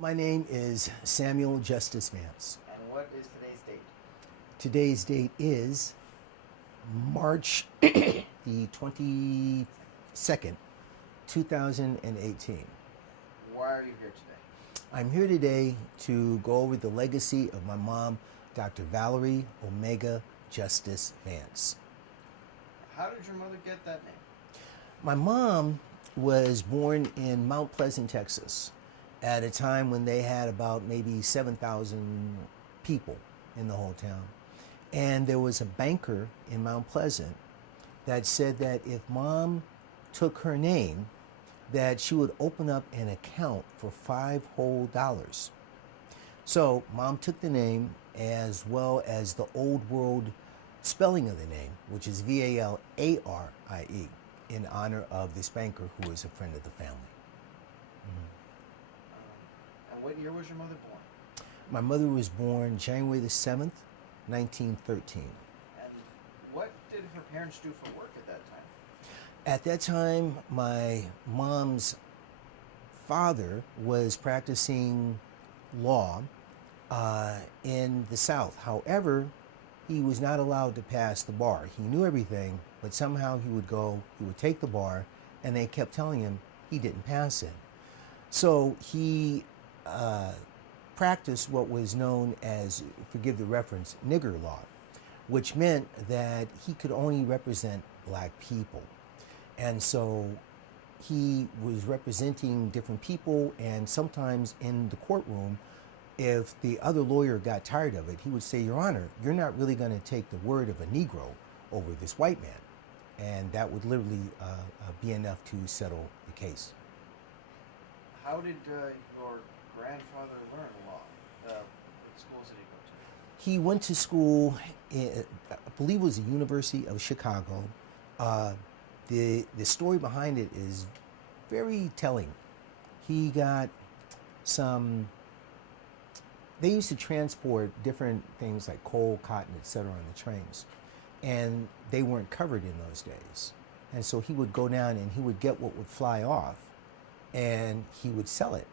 My name is Samuel Justice Vance. And what is today's date? Today's date is March the 22nd, 2018. Why are you here today? I'm here today to go over the legacy of my mom, Dr. Valerie Omega Justice Vance. How did your mother get that name? My mom was born in Mount Pleasant, Texas, at a time when they had about maybe 7,000 people in the whole town. And there was a banker in Mount Pleasant that said that if mom took her name, that she would open up an account for $5 whole. So mom took the name as well as the old world spelling of the name, which is Valarie, in honor of this banker who was a friend of the family. And what year was your mother born? My mother was born January the 7th, 1913. And what did her parents do for work at that time? At that time, my mom's father was practicing law in the South. However, he was not allowed to pass the bar. He knew everything, but somehow he would take the bar, and they kept telling him he didn't pass it. So he practiced what was known as, forgive the reference, nigger law, which meant that he could only represent black people. And so he was representing different people, and sometimes in the courtroom, if the other lawyer got tired of it, he would say, Your Honor, you're not really going to take the word of a Negro over this white man. And that would literally be enough to settle the case. How did your grandfather learn law? What schools did he go to? He went to school, I believe it was the University of Chicago. The story behind it is very telling. He got they used to transport different things like coal, cotton, etc. on the trains, and they weren't covered in those days. And so he would go down and he would get what would fly off, and he would sell it.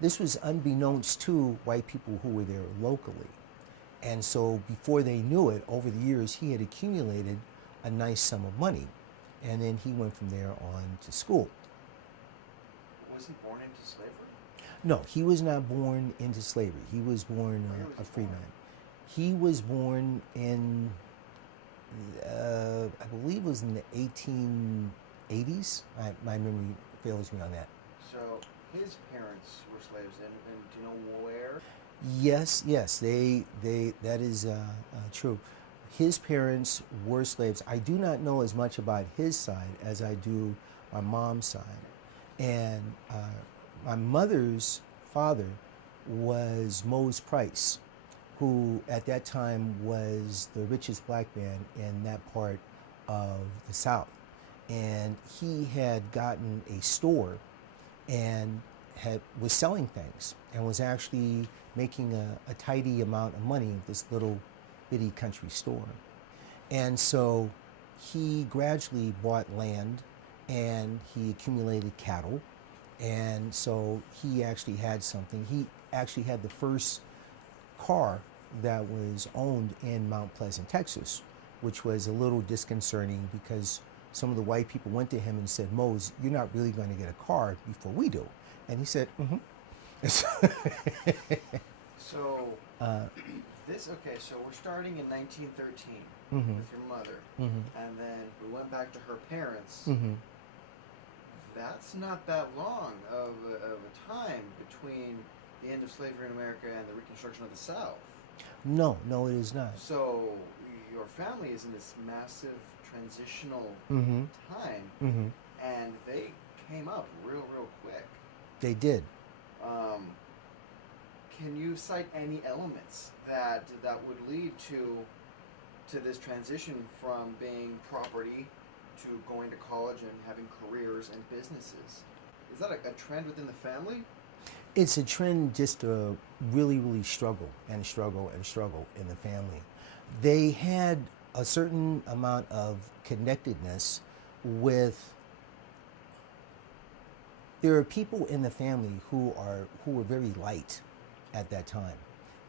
This was unbeknownst to white people who were there locally. And so before they knew it, over the years, he had accumulated a nice sum of money. And then he went from there on to school. Was he born into slavery? No, he was not born into slavery. He was born a free man. He was born in, I believe it was in the 1880s. My memory fails me on that. So his parents were slaves, and do you know where? Yes, that is true. His parents were slaves. I do not know as much about his side as I do my mom's side. And my mother's father was Mose Price, who at that time was the richest black man in that part of the South. And he had gotten a store and was selling things and was actually making a tidy amount of money at this little bitty country store. And so he gradually bought land and he accumulated cattle. And so he actually had something. He actually had the first car that was owned in Mount Pleasant, Texas, which was a little disconcerting because some of the white people went to him and said, Mose, you're not really going to get a car before we do. And he said, So, so we're starting in 1913 with your mother, and then we went back to her parents. That's not that long of a time between the end of slavery in America and the Reconstruction of the South. No, it is not. So your family is in this massive transitional time, and they came up real quick. They did. Can you cite any elements that would lead to this transition from being property to going to college and having careers and businesses? Is that a trend within the family? It's a trend just to really struggle in the family. They had a certain amount of connectedness with there are people in the family who were very light at that time,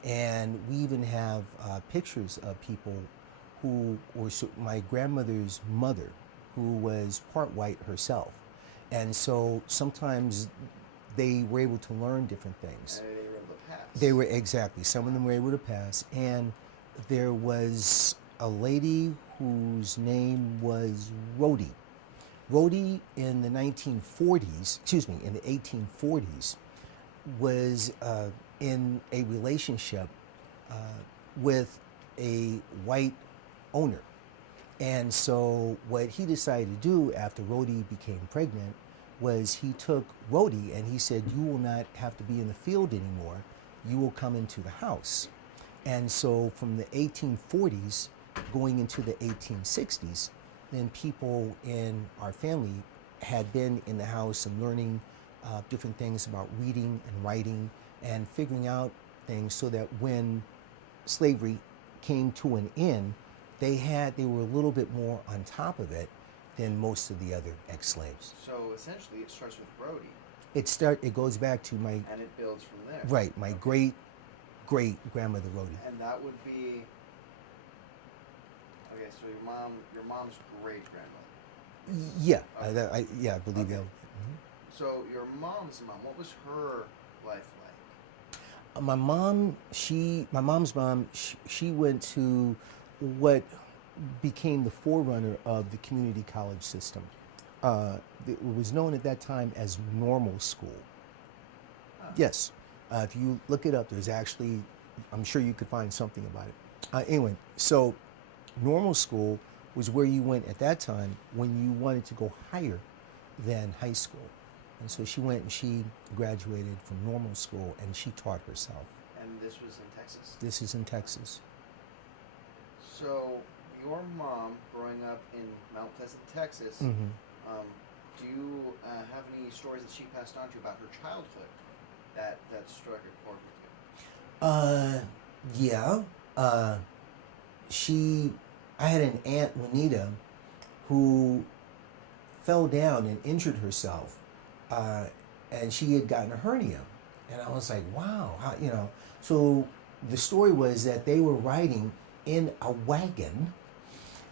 and we even have pictures of people who were my grandmother's mother, who was part white herself, and so sometimes they were able to learn different things. And they were able to pass. They were exactly. Some of them were able to pass, and there was a lady whose name was Rhodey. Rhodey in the 1940s, excuse me, in the 1840s, was in a relationship with a white owner. And so what he decided to do after Rhodey became pregnant was he took Rhodey and he said, you will not have to be in the field anymore. You will come into the house. And so from the 1840s going into the 1860s, then people in our family had been in the house and learning different things about reading and writing and figuring out things so that when slavery came to an end, they were a little bit more on top of it than most of the other ex-slaves. So essentially, it starts with Brody, It goes back to my and it builds from there. right, my great grandmother Rhodey. And that would be okay. So your mom's great grandmother. Yeah, Okay. I believe Okay. that. So your mom's mom, what was her life like? My mom's mom, she went to what became the forerunner of the community college system. It was known at that time as normal school. Huh. Yes, if you look it up, there's actually, I'm sure you could find something about it. Anyway, so normal school was where you went at that time when you wanted to go higher than high school. And so she went and she graduated from normal school and she taught herself. And this was in Texas. This is in Texas. So your mom, growing up in Mount Pleasant, Texas, Mm-hmm. do you have any stories that she passed on to you about her childhood that struck a chord with you? Yeah. I had an aunt, Juanita, who fell down and injured herself. And she had gotten a hernia. And I was like, wow, how. So the story was that they were riding in a wagon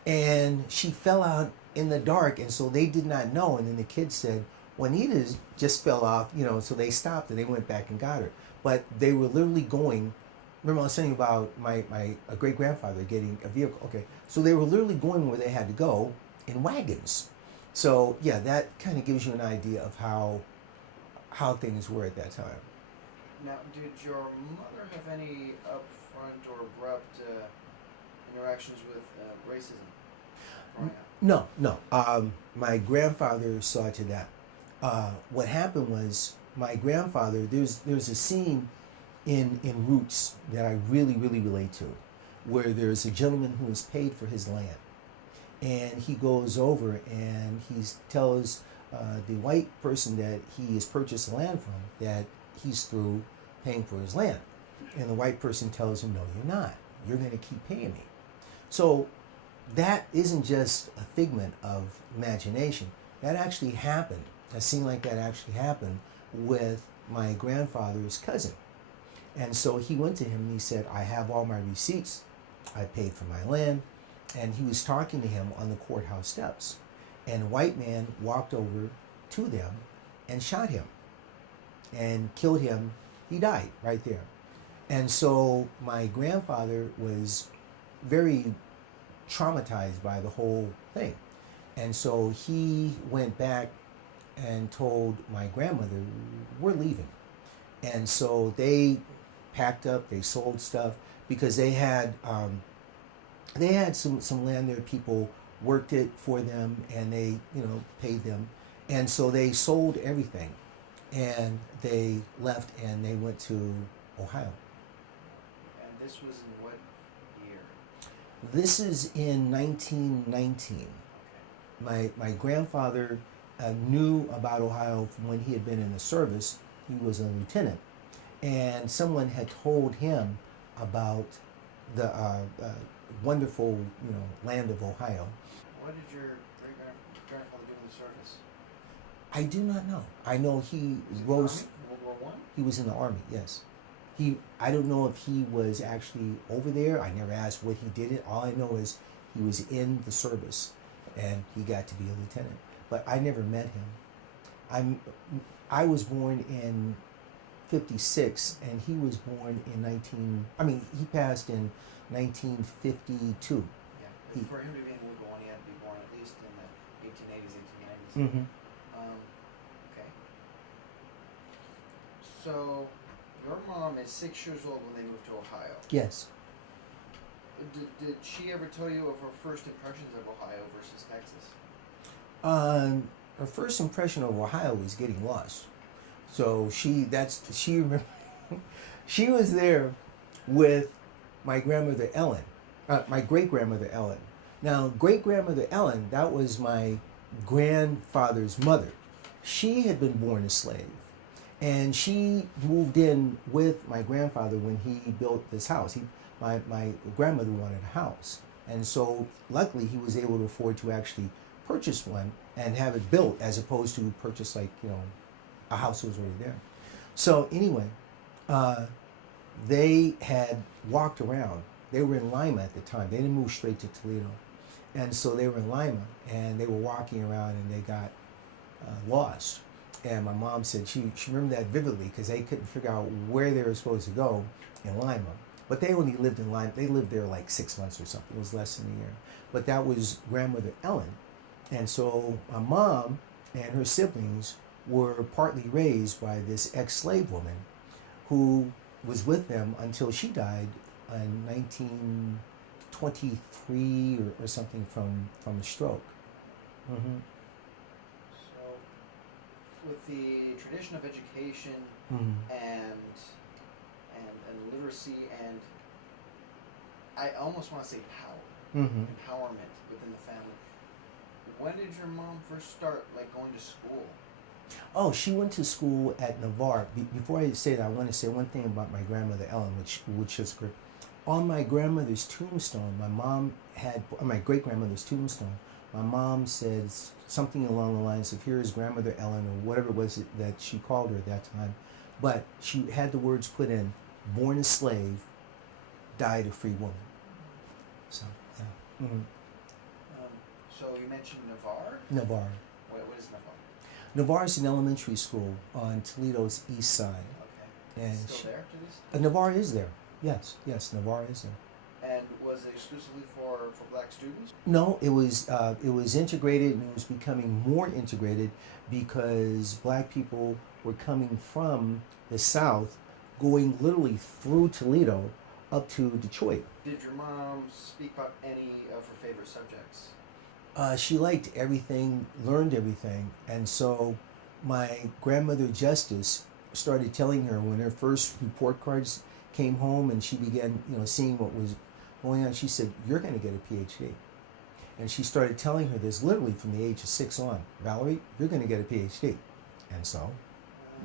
and she fell out in the dark. And so they did not know. And then the kids said, Juanita just fell off, so they stopped and they went back and got her. But they were literally going. Remember I was saying about my great grandfather getting a vehicle. Okay, so they were literally going where they had to go in wagons. So yeah, that kind of gives you an idea of how things were at that time. Now, did your mother have any upfront or abrupt interactions with racism growing up? No. My grandfather saw to that. What happened was my grandfather. There's a scene in Roots that I really relate to, where there's a gentleman who is paid for his land. And he goes over and he tells the white person that he has purchased the land from that he's through paying for his land. And the white person tells him, no, you're not. You're going to keep paying me. So that isn't just a figment of imagination. That actually happened. A scene like that actually happened with my grandfather's cousin. And so he went to him and he said, I have all my receipts. I paid for my land. And he was talking to him on the courthouse steps. And a white man walked over to them and shot him and killed him. He died right there. And so my grandfather was very traumatized by the whole thing. And so he went back and told my grandmother, we're leaving. And so they packed up, they sold stuff because they had some land there. People worked it for them and they, paid them. And so they sold everything and they left and they went to Ohio. And this was in what year? This is in 1919. Okay. My grandfather knew about Ohio from when he had been in the service. He was a lieutenant. And someone had told him about the wonderful, land of Ohio. What did your great grandfather do in the service? I do not know. I know he Was he rose. Army? World War I? He was in the army. Yes. He. I don't know if he was actually over there. I never asked what he did. It. All I know is he was in the service, and he got to be a lieutenant. But I never met him. I'm. I was born in '56, and he was born in 19. I mean, he passed in 1952. Yeah. He- For him to be in World War I, he had to be born at least in the 1880s, 1890s. Mm-hmm. Okay. So, your mom is 6 years old when they moved to Ohio. Yes. Did she ever tell you of her first impressions of Ohio versus Texas? Her first impression of Ohio was getting lost. So she remember she was there with my grandmother Ellen, my great grandmother Ellen. Now great grandmother Ellen, that was my grandfather's mother. She had been born a slave, and she moved in with my grandfather when he built this house. My grandmother wanted a house, and so luckily he was able to afford to actually purchase one and have it built, as opposed to purchase a house that was already there. So anyway, they had walked around. They were in Lima at the time. They didn't move straight to Toledo, and so they were in Lima, and they were walking around, and they got lost. And my mom said she remembered that vividly because they couldn't figure out where they were supposed to go in Lima. But they only lived in Lima. They lived there like 6 months or something. It was less than a year. But that was grandmother Ellen. And so my mom and her siblings were partly raised by this ex-slave woman who was with them until she died in 1923 or something from a stroke. Mm-hmm. So, with the tradition of education Mm-hmm. and literacy and I almost want to say power, Mm-hmm. empowerment within the family. When did your mom first start going to school? Oh, she went to school at Navarre. Before I say that, I want to say one thing about my grandmother Ellen, which is great. On my grandmother's tombstone, my great grandmother's tombstone, my mom says something along the lines of, "Here is grandmother Ellen," or whatever it was that she called her at that time. But she had the words put in, "Born a slave, died a free woman." So, yeah. Mm-hmm. So you mentioned Navarre. Navarre. What is Navarre? Navarre is an elementary school on Toledo's east side. Okay. And Still there to this? Navarre is there. Yes, Navarre is there. And was it exclusively for black students? No, it was integrated, and it was becoming more integrated because black people were coming from the south, going literally through Toledo up to Detroit. Did your mom speak about any of her favorite subjects? She liked everything, learned everything, and so my grandmother Justice started telling her when her first report cards came home and she began, seeing what was going on. She said, "You're going to get a PhD," and she started telling her this literally from the age of 6 on. "Valerie, you're going to get a PhD," and so,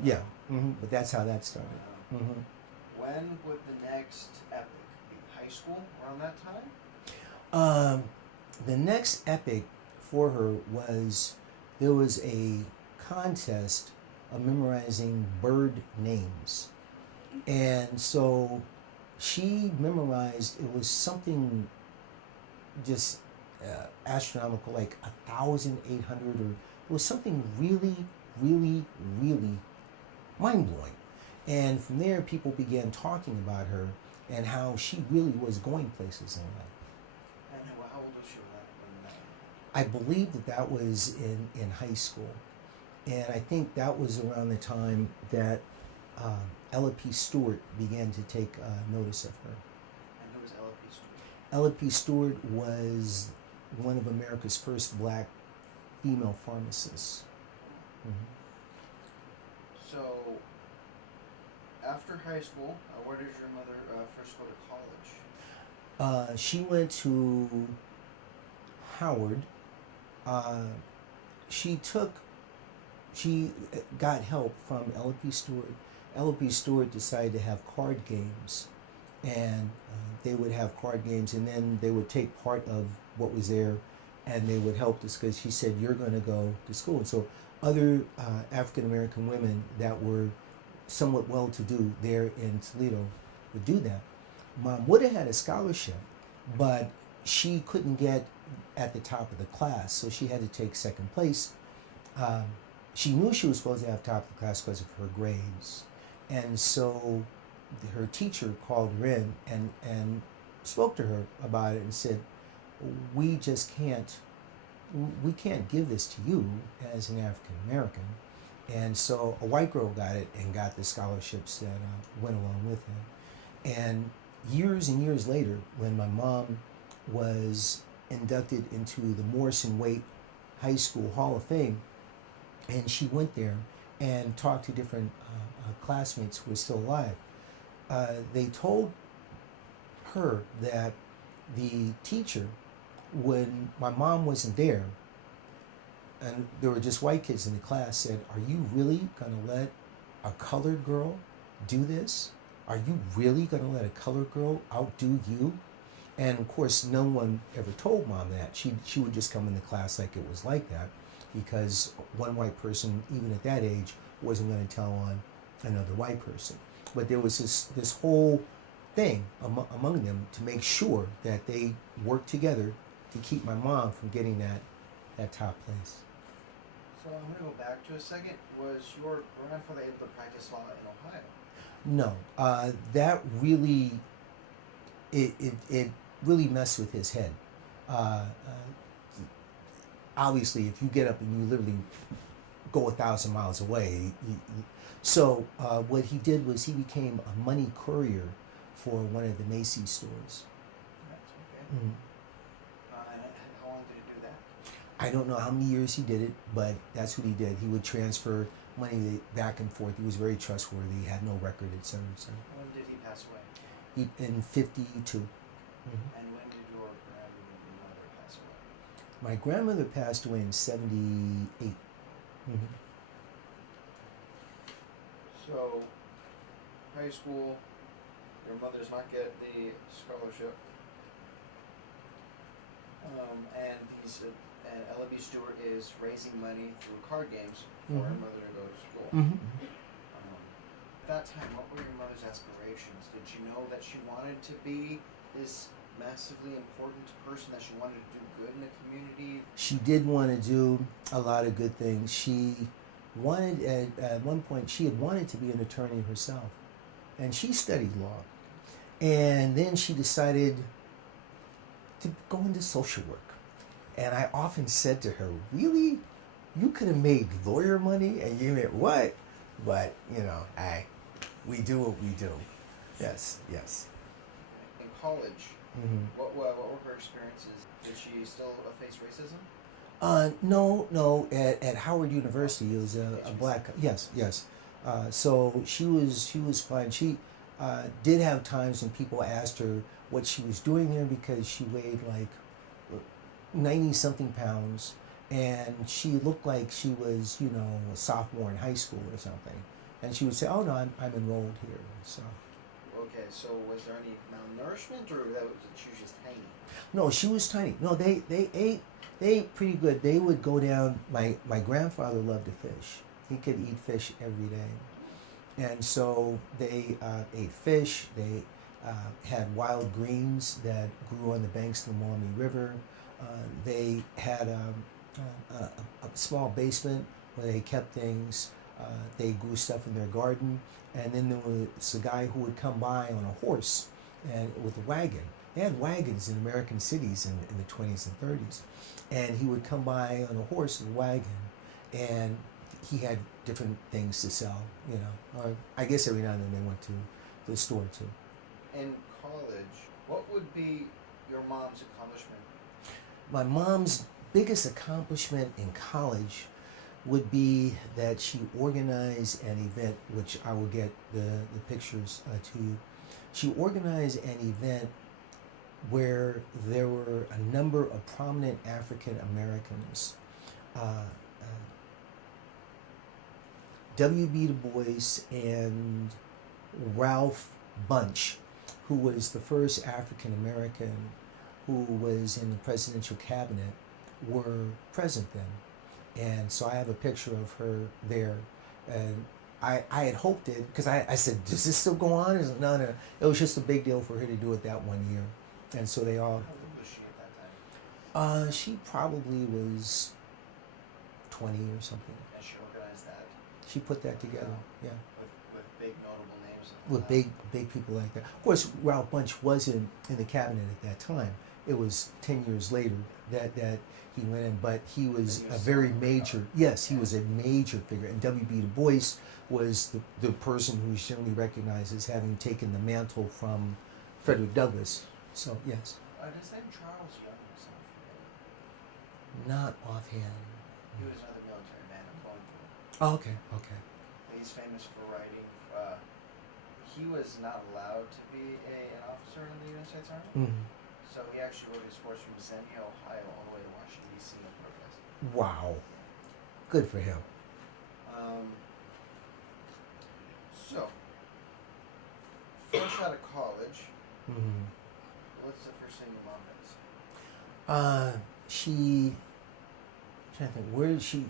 yeah. Mm-hmm. But that's how that started. Mm-hmm. When would the next epic be? High school around that time? The next epic for her was there was a contest of memorizing bird names. And so she memorized, it was something just astronomical, like 1,800, or it was something really, really, really mind-blowing. And from there, people began talking about her and how she really was going places in life. And how old was she when that? I believe that was in high school. And I think that was around the time that Ella P. Stewart began to take notice of her. And who was Ella P. Stewart? Ella P. Stewart was one of America's first black female pharmacists. Mm-hmm. So, after high school, where did your mother first go to college? She went to Howard. She got help from Ella P. Stewart. Ella P. Stewart decided to have card games, and they would have card games, and then they would take part of what was there, and they would help us because she said, "You're going to go to school." And so other African American women that were somewhat well to do there in Toledo would do that. Mom would have had a scholarship, but she couldn't get at the top of the class, so she had to take second place. Um, she knew she was supposed to have top of the class because of her grades, and so her teacher called her in and spoke to her about it and said, "We just can't, we can't give this to you as an African American." And so a white girl got it and got the scholarships that went along with it. And years later, when my mom was inducted into the Morrison Waite High School Hall of Fame, and she went there and talked to different classmates who were still alive, they told her that the teacher, when my mom wasn't there, and there were just white kids in the class, said, "Are you really going to let a colored girl do this? Are you really going to let a colored girl outdo you?" And of course, no one ever told Mom that. She would just come into class like it was like that, because one white person, even at that age, wasn't going to tell on another white person. But there was this whole thing among them to make sure that they worked together to keep my mom from getting that top place. So I'm going to go back to a second. Was your grandfather able to practice law in Ohio? No, that really, it really messed with his head. Obviously, if you get up and you literally go 1,000 miles away, so what he did was he became a money courier for one of the Macy's stores. That's okay. Mm. And how long did he do that? I don't know how many years he did it, but that's what he did. He would transfer money back and forth. He was very trustworthy. He had no record, et cetera, et cetera. When did he pass away? In 52. Mm-hmm. And when did your grandmother pass away? My grandmother passed away in 78. Mm-hmm. So, high school, your mother does not get the scholarship. And Ella B. Stewart is raising money through card games for her mother to go to school. Mm-hmm. At that time, what were your mother's aspirations? Did she know that she wanted to be this massively important person, that she wanted to do good in the community? She did want to do a lot of good things. She wanted, at one point, she had wanted to be an attorney herself. And she studied law. And then she decided to go into social work. And I often said to her, "Really? You could have made lawyer money and you made what?" But, we do what we do. Yes. In college, Mm-hmm. what were her experiences? Did she still face racism? No. At Howard University, it was a black. Yes. So she was fine. She did have times when people asked her what she was doing there, because she weighed like 90-something pounds, and she looked like she was, a sophomore in high school or something. And she would say, "Oh no, I'm enrolled here." So. Okay, so was there any malnourishment, or she was just tiny? No, she was tiny. No, they ate pretty good. They would go down. My grandfather loved to fish. He could eat fish every day, and so they ate fish. They had wild greens that grew on the banks of the Maumee River. They had a small basement where they kept things. They grew stuff in their garden, and then there was a guy who would come by on a horse and with a wagon. They had wagons in American cities in the 20s and 30s, and he would come by on a horse with a wagon, and he had different things to sell, Or I guess every now and then they went to the store too. In college, what would be your mom's accomplishment? My mom's biggest accomplishment in college would be that she organized an event, which I will get the pictures to you. She organized an event where there were a number of prominent African Americans. W.B. Du Bois and Ralph Bunche, who was the first African American who was in the presidential cabinet, were present then. And so I have a picture of her there, and I had hoped it because I said, does this still go on? Is no, no. It was just a big deal for her to do it that one year, and so they all. How old was she at that time? She probably was 20 or something. And she organized that She put that together. Yeah. with big notable names. With big people like that. Of course, Ralph Bunche was in the cabinet at that time. It was 10 years later that he went in, but he was a very major. Yes, he was a major figure, and W.B. Du Bois was the person who's generally recognized as having taken the mantle from Frederick Douglass. So yes. His name Charles Young or something. Not offhand. He was another military man I'm going through. Oh, okay. He's famous for writing. He was not allowed to be an officer in the United States Army. Mm-hmm. So he actually rode his horse from Xenia, Ohio, all the way to Washington, D.C. on protest. Wow. Good for him. So, fresh out of college, Mm-hmm. what's the first thing your mom does? I'm trying to think, where did she,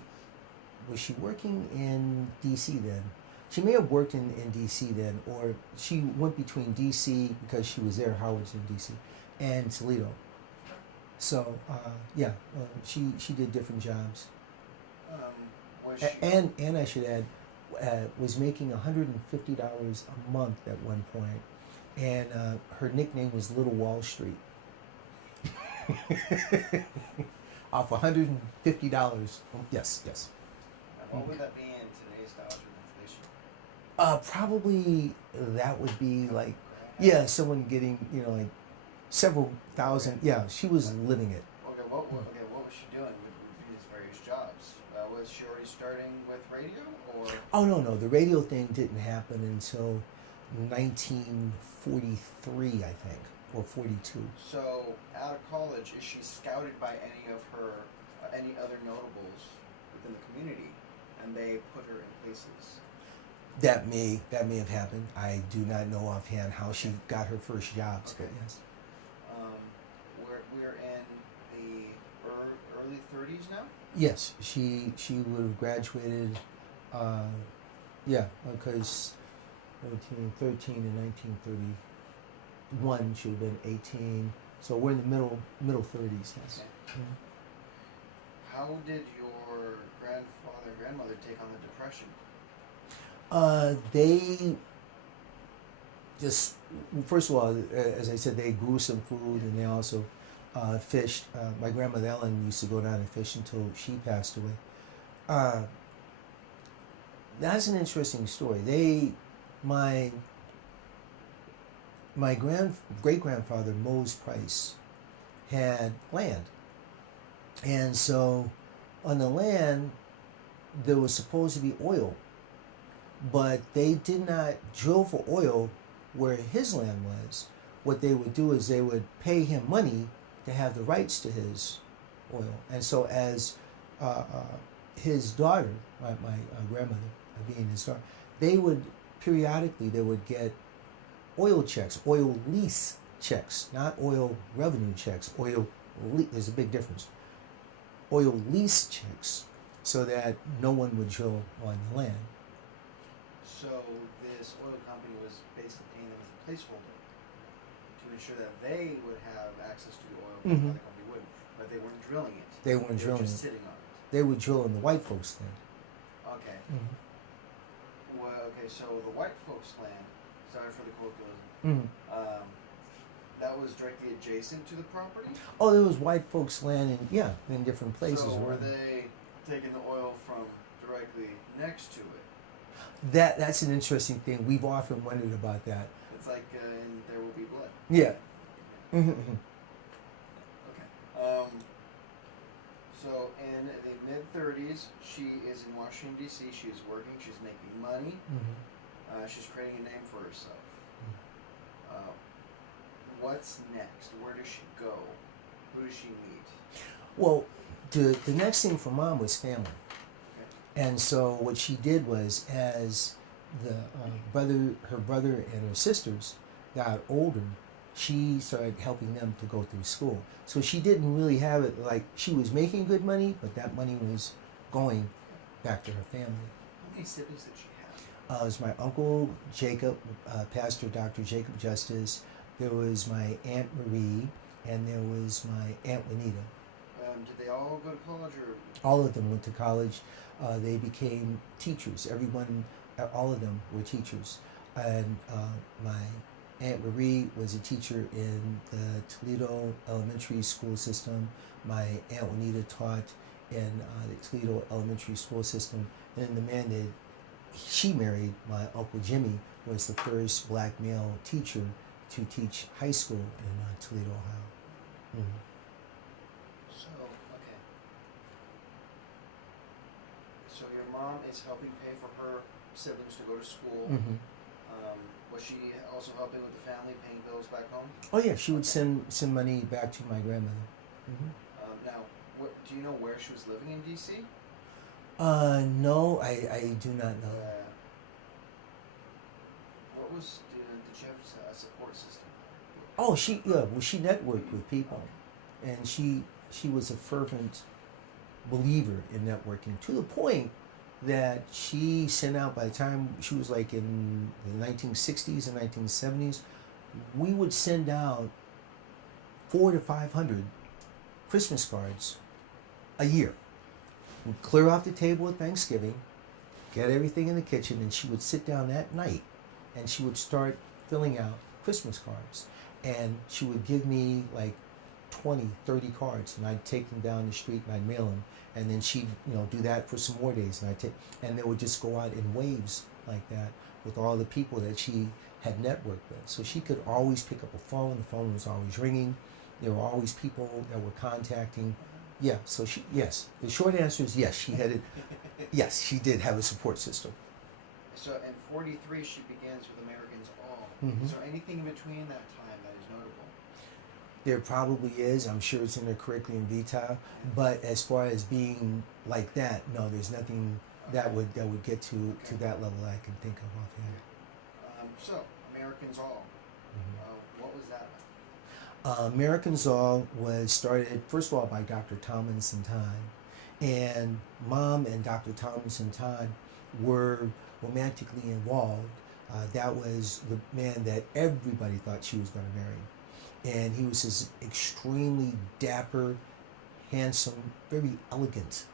was she working in D.C. then? She may have worked in D.C. then, or she went between D.C. because she was there, Howard's in D.C., and Toledo. So, she did different jobs. Was she, And I should add, was making $150 a month at one point, and her nickname was Little Wall Street. Off $150. Yes. what would that be in today's dollars with inflation? Probably that would be like, yeah, someone getting, like several thousand. Yeah, she was living it. Okay, what was she doing with these various jobs? Was she already starting with radio, or? Oh, no, the radio thing didn't happen until 1943, I think, or 42. So, out of college, is she scouted by any of her, any other notables within the community, and they put her in places? That may have happened. I do not know offhand how she got her first jobs, Okay. but yes. We're in the early 30s now? Yes, she would have graduated, because 1913 and 1931, she would have been 18. So we're in the middle 30s, yes. Okay. How did your grandfather and grandmother take on the Depression? They just, first of all, as I said, they grew some food, and they also fished. My grandmother Ellen used to go down and fish until she passed away. That's an interesting story. My great grandfather Mose Price had land, and so on the land there was supposed to be oil, but they did not drill for oil where his land was. What they would do is they would pay him money to have the rights to his oil, and so as his daughter, my grandmother being his daughter, they would periodically get oil checks, oil lease checks, not oil revenue checks. There's a big difference. Oil lease checks, so that no one would drill on the land. So this oil company was basically paying them as a placeholder to ensure that they would have access to the oil, but Mhm. the other company wouldn't. But they weren't drilling it. They weren't They were drilling just it. sitting on it. They would drill on the white folks' land. Okay. Mm-hmm. Well, okay. So the white folks' land. Sorry for the colloquialism. Mm-hmm. That was directly adjacent to the property. Oh, there was white folks' land in different places. So were around. they taking the oil from directly next to it? That's an interesting thing. We've often wondered about that. It's like in There Will Be Blood. Yeah. Mm-hmm. Okay. So in the mid-30s, she is in Washington, D.C. She is working. She's making money. Mm-hmm. She's creating a name for herself. What's next? Where does she go? Who does she meet? Well, the next thing for Mom was family. Okay. And so what she did was, as her brother and her sisters got older, she started helping them to go through school. So she didn't really have it like she was making good money, but that money was going back to her family. How many siblings did she have? It was my uncle Jacob, Pastor Dr. Jacob Justice. There was my Aunt Marie, and there was my Aunt Juanita. Did they all go to college, or? All of them went to college. They became teachers. Everyone, all of them were teachers. And my Aunt Marie was a teacher in the Toledo elementary school system. My Aunt Juanita taught in the Toledo elementary school system. And the man that she married, my Uncle Jimmy, was the first black male teacher to teach high school in Toledo, Ohio. Mm-hmm. So, okay. So your mom is helping pay for her siblings to go to school. Mm-hmm. Was she also helping with the family, paying bills back home? Oh yeah, she would send money back to my grandmother. Mm-hmm. Now, do you know where she was living in D.C.? No, I do not know. What was did she have a support system? Oh, she networked with people, and she was a fervent believer in networking, to the point that she sent out, by the time she was like in the 1960s and 1970s, we would send out 400 to 500 Christmas cards a year. We'd clear off the table at Thanksgiving, get everything in the kitchen, and she would sit down that night and she would start filling out Christmas cards. And she would give me like 20, 30 cards, and I'd take them down the street and I'd mail them. And then she'd, do that for some more days, and they would just go out in waves like that with all the people that she had networked with. So she could always pick up a phone. The phone was always ringing. There were always people that were contacting. Yeah. So yes. The short answer is yes. She had it. Yes, she did have a support system. So in '43, she begins with Americans All. Mm-hmm. Is there anything in between that time that is notable? There probably is. I'm sure it's in her curriculum vitae. But as far as being like that, no, there's nothing that would get to that level I can think of offhand. So Americans All. Mm-hmm. What was that about? Americans All was started, first of all, by Dr. Tomlinson Todd. And Mom and Dr. Tomlinson Todd were romantically involved. That was the man that everybody thought she was going to marry. And he was this extremely dapper, handsome, very elegant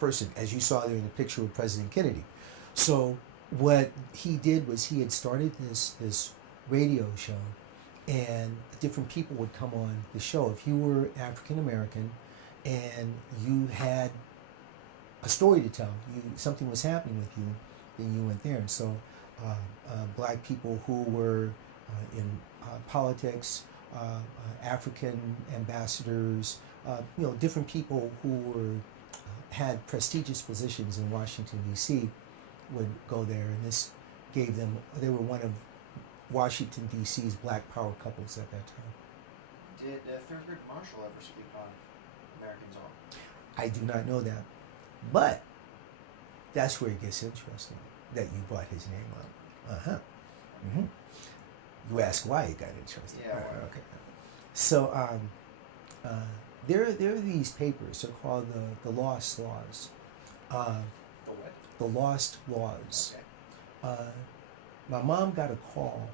person, as you saw there in the picture of President Kennedy. So what he did was he had started this radio show, and different people would come on the show. If you were African American and you had a story to tell, something was happening with you, then you went there. And so black people who were in politics, African ambassadors, different people who had prestigious positions in Washington, D.C. would go there, and this gave them, they were one of Washington, D.C.'s black power couples at that time. Did Thurgood Marshall ever speak on Americans All? I do not know that, but that's where it gets interesting, that you brought his name up. Mm-hmm. You ask why it got interesting. Yeah. Okay. So there are these papers. They're called the Lost Laws. The what? The Lost Laws. Okay. My mom got a call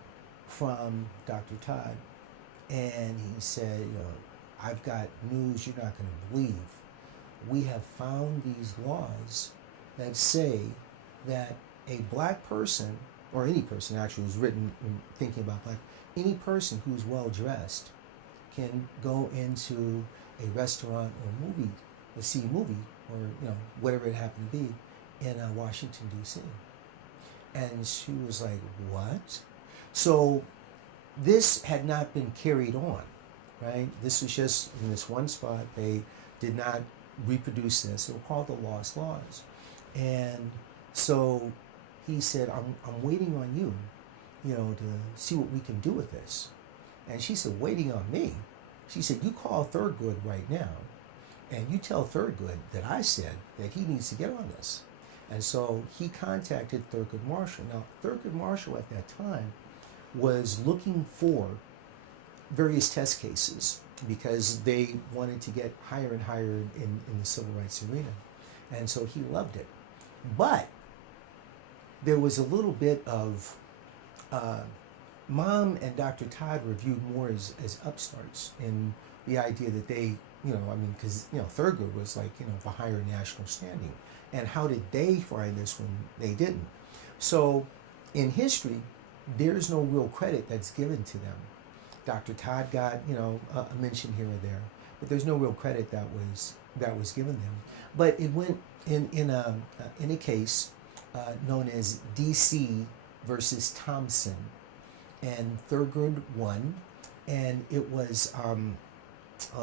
from Dr. Todd, and he said, I've got news you're not going to believe. We have found these laws that say that a black person, or any person actually who's written thinking about black, any person who's well dressed can go into a restaurant or movie, or see a movie, or whatever it happened to be, in Washington, D.C. And she was like, what? So this had not been carried on, right? This was just in this one spot. They did not reproduce this. They were called the Lost Laws. And so he said, I'm waiting on you, to see what we can do with this. And she said, waiting on me? She said, you call Thurgood right now, and you tell Thurgood that I said that he needs to get on this. And so he contacted Thurgood Marshall. Now, Thurgood Marshall at that time was looking for various test cases because they wanted to get higher and higher in the civil rights arena. and so he loved it. But there was a little bit of uh, Mom and Dr. Todd were viewed more as upstarts in the idea that they, because, Thurgood was like, of a higher national standing. And how did they find this when they didn't? So in history, there's no real credit that's given to them. Dr. Todd got, a mention here or there, but there's no real credit that was given them. But it went in a case known as DC versus Thompson, and Thurgood won, and it was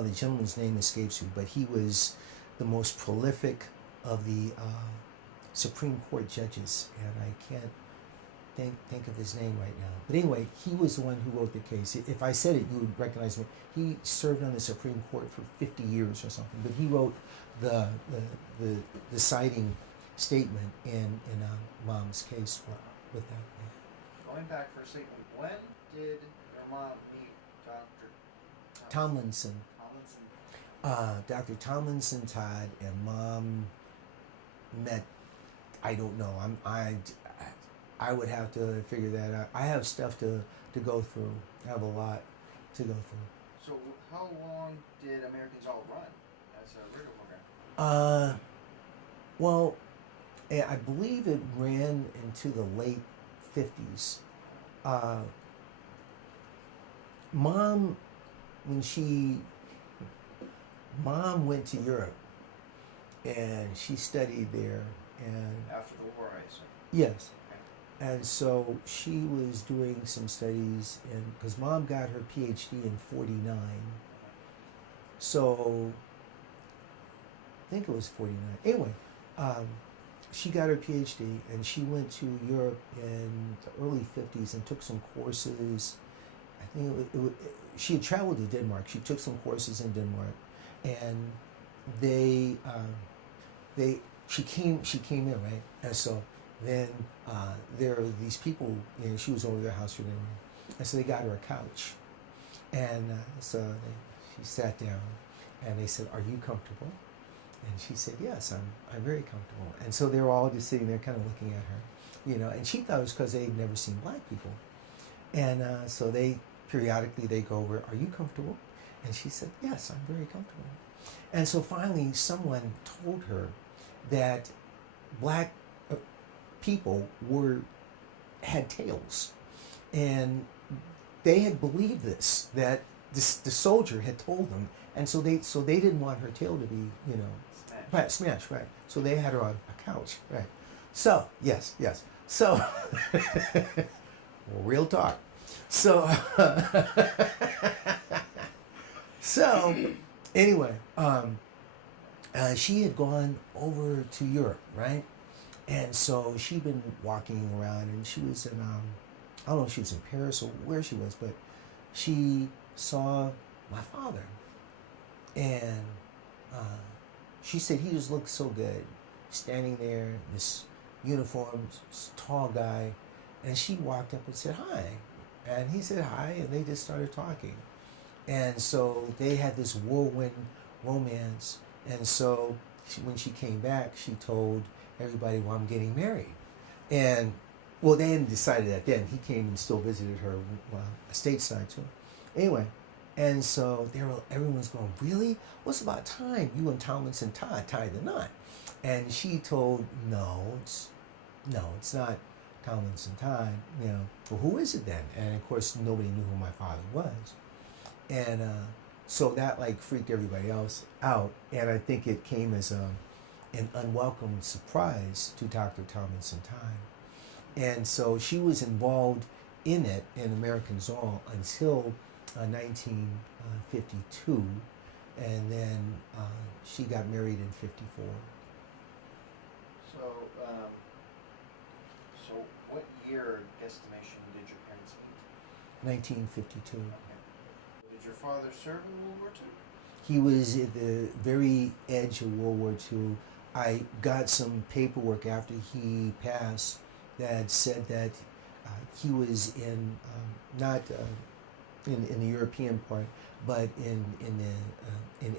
the gentleman's name escapes me, but he was the most prolific of the Supreme Court judges, and I can't think of his name right now. But anyway, he was the one who wrote the case. If I said it, you would recognize me. He served on the Supreme Court for 50 years or something, but he wrote the deciding statement in Mom's case with that. Going back for a second, when did your mom meet Dr. Tomlinson? Dr. Tomlinson Todd and Mom met. I don't know. I would have to figure that out. I have stuff to go through. I have a lot to go through. So how long did Americans All run as a radio program? Well, I believe it ran into the late 50s. Mom went to Europe and she studied there, and After the war, I assume. yes. And so she was doing some studies, because Mom got her PhD in 49. So I think it was 49. Anyway, she got her PhD and she went to Europe in the early 50s and took some courses. I think she had traveled to Denmark. She took some courses in Denmark, and she came in, right? And so then there are these people, she was over their house for dinner, and so they got her a couch, and she sat down, and they said, "Are you comfortable?" And she said, "Yes, I'm very comfortable." And so they were all just sitting there, kind of looking at her, and she thought it was because they'd never seen black people, and so they periodically go over, "Are you comfortable?" And she said, "Yes, I'm very comfortable." And so finally, someone told her that black people had tails, and they had believed this, that the soldier had told them, and so they didn't want her tail to be smashed, right? So they had her on a couch, right? So yes, so well, real talk. So so anyway, she had gone over to Europe, right? And so she'd been walking around, and she was in, I don't know if she was in Paris or where she was, but she saw my father. And she said he just looked so good, standing there, this uniform, this tall guy. And she walked up and said, "Hi." And he said hi, and they just started talking. And so they had this whirlwind romance. And so when she came back, she told everybody, "Well, I'm getting married." And well, they hadn't decided that then. He came and still visited her stateside too. Anyway, and so everyone's going, "Really? Well, it's about time you and Tomlinson Todd tied the knot." And she told, no, it's not Tomlinson Todd. Well, who is it then? And of course, nobody knew who my father was. And so that freaked everybody else out. And I think it came as an unwelcome surprise to Dr. Tomlinson Todd. And so she was involved in it, in Americans All, until 1952, and then she got married in 54. So what year, guesstimation, did your parents meet? 1952. Okay. Did your father serve in World War II? He was at the very edge of World War II. I got some paperwork after he passed that said that he was in in the European part, but in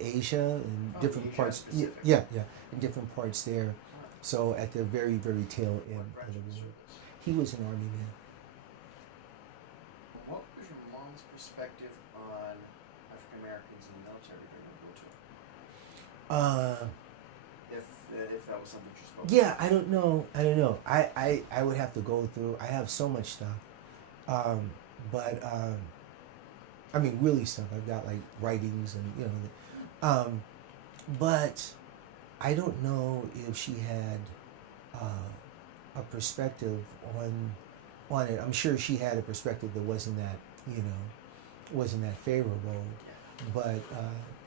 Asia, in different Asia parts. specific. Yeah, in different parts there. So at the very, very tail What end branch of of the war, service? he was an army man. What was your mom's perspective on African Americans in the military during World War II? Uh, If that was something you spoke yeah, I don't know. I would have to go through. I have so much stuff, but I mean, really stuff. I've got like writings and but I don't know if she had a perspective on it. I'm sure she had a perspective that wasn't that favorable. But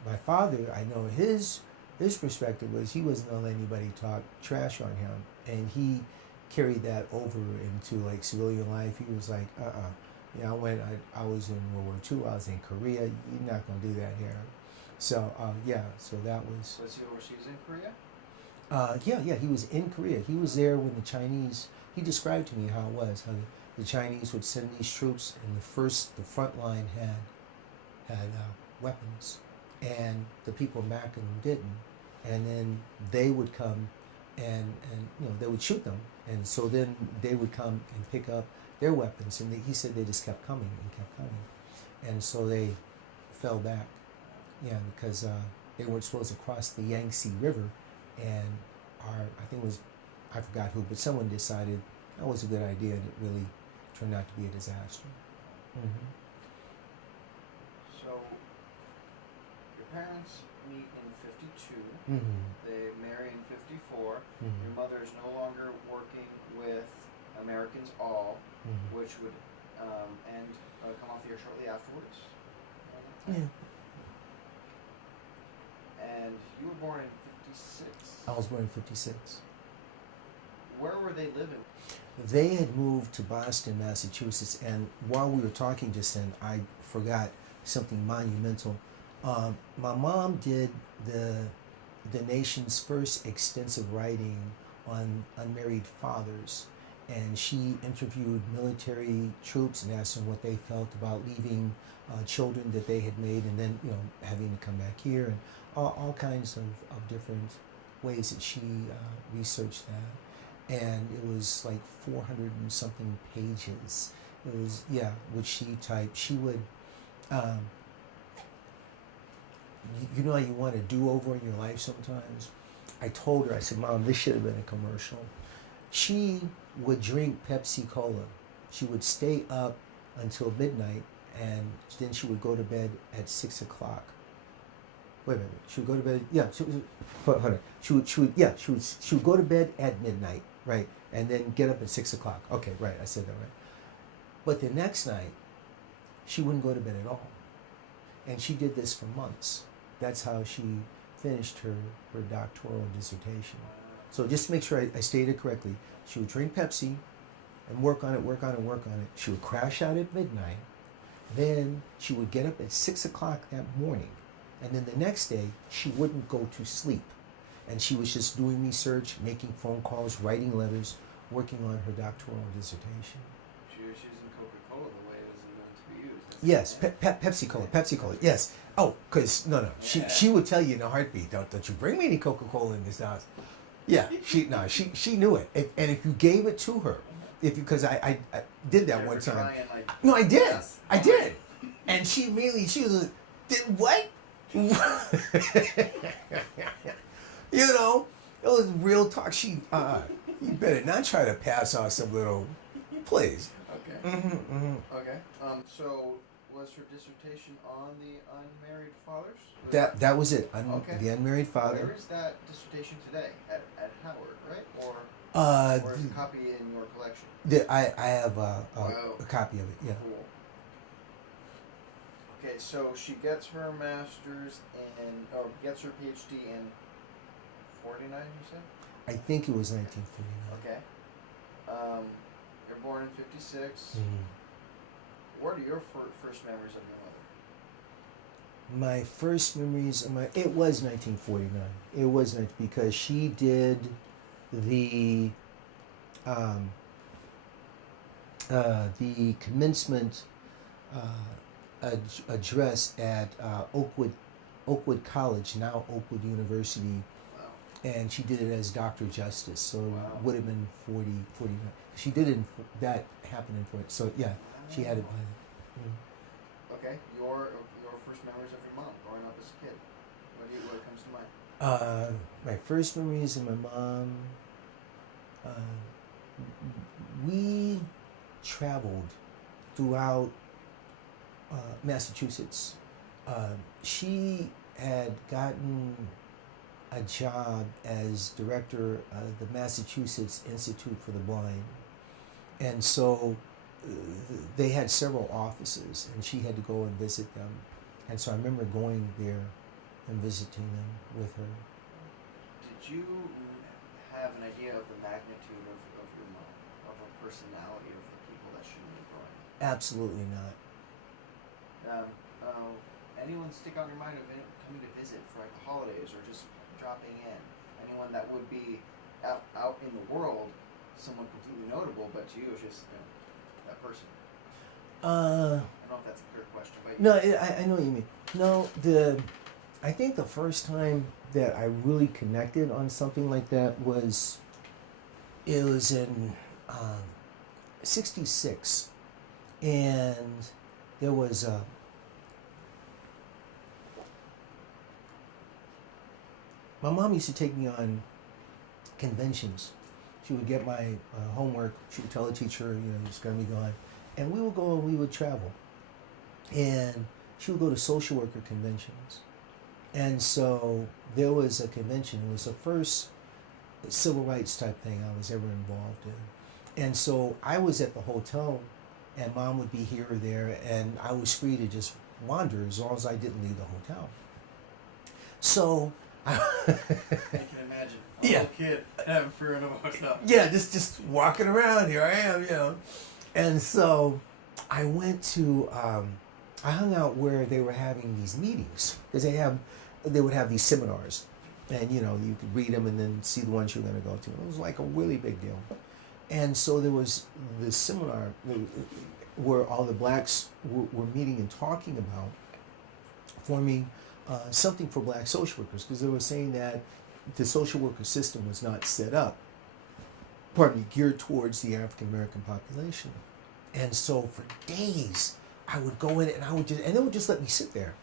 my father, I know his perspective was he wasn't gonna let anybody talk trash on him, and he carried that over into like civilian life. He was like, you know, I was in World War II, I was in Korea. You're not gonna do that here. So so that was. Was he overseas in Korea? Yeah, he was in Korea. He was there when the Chinese. He described to me how it was. How the Chinese would send these troops, and the front line had weapons, and the people backing them didn't. And then they would come, and they would shoot them, and so then they would come and pick up their weapons, and he said they just kept coming and kept coming, and so they fell back. Yeah, because they weren't supposed to cross the Yangtze River, and I think it was, I forgot who, but someone decided that was a good idea, and it really turned out to be a disaster. Mm-hmm. So, your parents meet in 52. Mm-hmm. They marry in 54. Mm-hmm. Your mother is no longer working with Americans All, Mm-hmm. which would come off the air shortly afterwards. Yeah. And you were born in 56. I was born in '56. Where were they living? They had moved to Boston, Massachusetts, and while we were talking just then, I forgot something monumental. My mom did the nation's first extensive writing on unmarried fathers, and she interviewed military troops and asked them what they felt about leaving children that they had made, and then having to come back here, and all kinds of different ways that she researched that. And it was like 400 and something pages. It was, which she typed. She would, you know how you want a do-over in your life sometimes? I told her, I said, Mom, this should have been a commercial. She would drink Pepsi Cola. She would stay up until midnight, and then she would go to bed at 6 o'clock. Wait a minute. She would go to bed. Yeah. Hold on. She would go to bed at midnight, right, and then get up at 6 o'clock. Okay, right. I said that right. But the next night, she wouldn't go to bed at all, and she did this for months. That's how she finished her doctoral dissertation. So just to make sure I stated correctly, she would drink Pepsi and work on it. She would crash out at midnight. Then she would get up at 6 o'clock that morning. And then the next day, she wouldn't go to sleep. And she was just doing research, making phone calls, writing letters, working on her doctoral dissertation. She was using Coca-Cola the way it was meant to be used. Yes, Pepsi Cola, yes. Oh, because, no. She would tell you in a heartbeat, don't you bring me any Coca-Cola in this house. Yeah, she knew it. And if you gave it to her, because I did that one time. No, I did. Yes. I did. And she was like, did what? It was real talk. You better not try to pass on some little, please. Okay. Okay. So was her dissertation on the unmarried fathers? That was it. Okay. The unmarried father. Where is that dissertation today? At Howard, right? Or is a copy in your collection? I have a copy of it. Yeah. Cool. Okay, so she gets her master's gets her PhD in 49, you said? I think it was 1949. Okay. You're born in 56. Mm-hmm. What are your first memories of your mother? My first memories of it was 1949. It was because she did the commencement address at Oakwood College, now Oakwood University, Wow. and she did it as Dr. Justice. So Wow. it would have been 40. She did it. That happened in 40. So yeah, she had it by then. Okay, your first memories of your mom growing up as a kid. What comes to mind? My first memories of my mom. We traveled throughout Massachusetts. She had gotten a job as director of the Massachusetts Institute for the Blind. And so they had several offices, and she had to go and visit them. And so I remember going there and visiting them with her. Did you have an idea of the magnitude of your mom, of her personality, of the people that she knew growing up? Absolutely not. Anyone stick out in your mind of coming to visit for like the holidays or just dropping in? Anyone that would be out in the world, someone completely notable, but to you it's just that person? I don't know if that's a clear question, but No, I know what you mean. No, I think the first time that I really connected on something like that was in '66, and there was my mom used to take me on conventions. She would get my homework. She would tell the teacher, it's going to be gone, and we would go and we would travel. And she would go to social worker conventions. And so there was a convention. It was the first civil rights type thing I was ever involved in. And so I was at the hotel, and Mom would be here or there, and I was free to just wander as long as I didn't leave the hotel. So I can imagine a little kid having free in a hotel. Yeah, just walking around. Here I am, And so I went to I hung out where they were having these meetings, because they would have these seminars, and you could read them and then see the ones you're going to go to. It was like a really big deal. And so there was this seminar where all the blacks were meeting and talking about forming something for black social workers, because they were saying that the social worker system was not set up, geared towards the African American population. And so for days, I would go in and they would just let me sit there.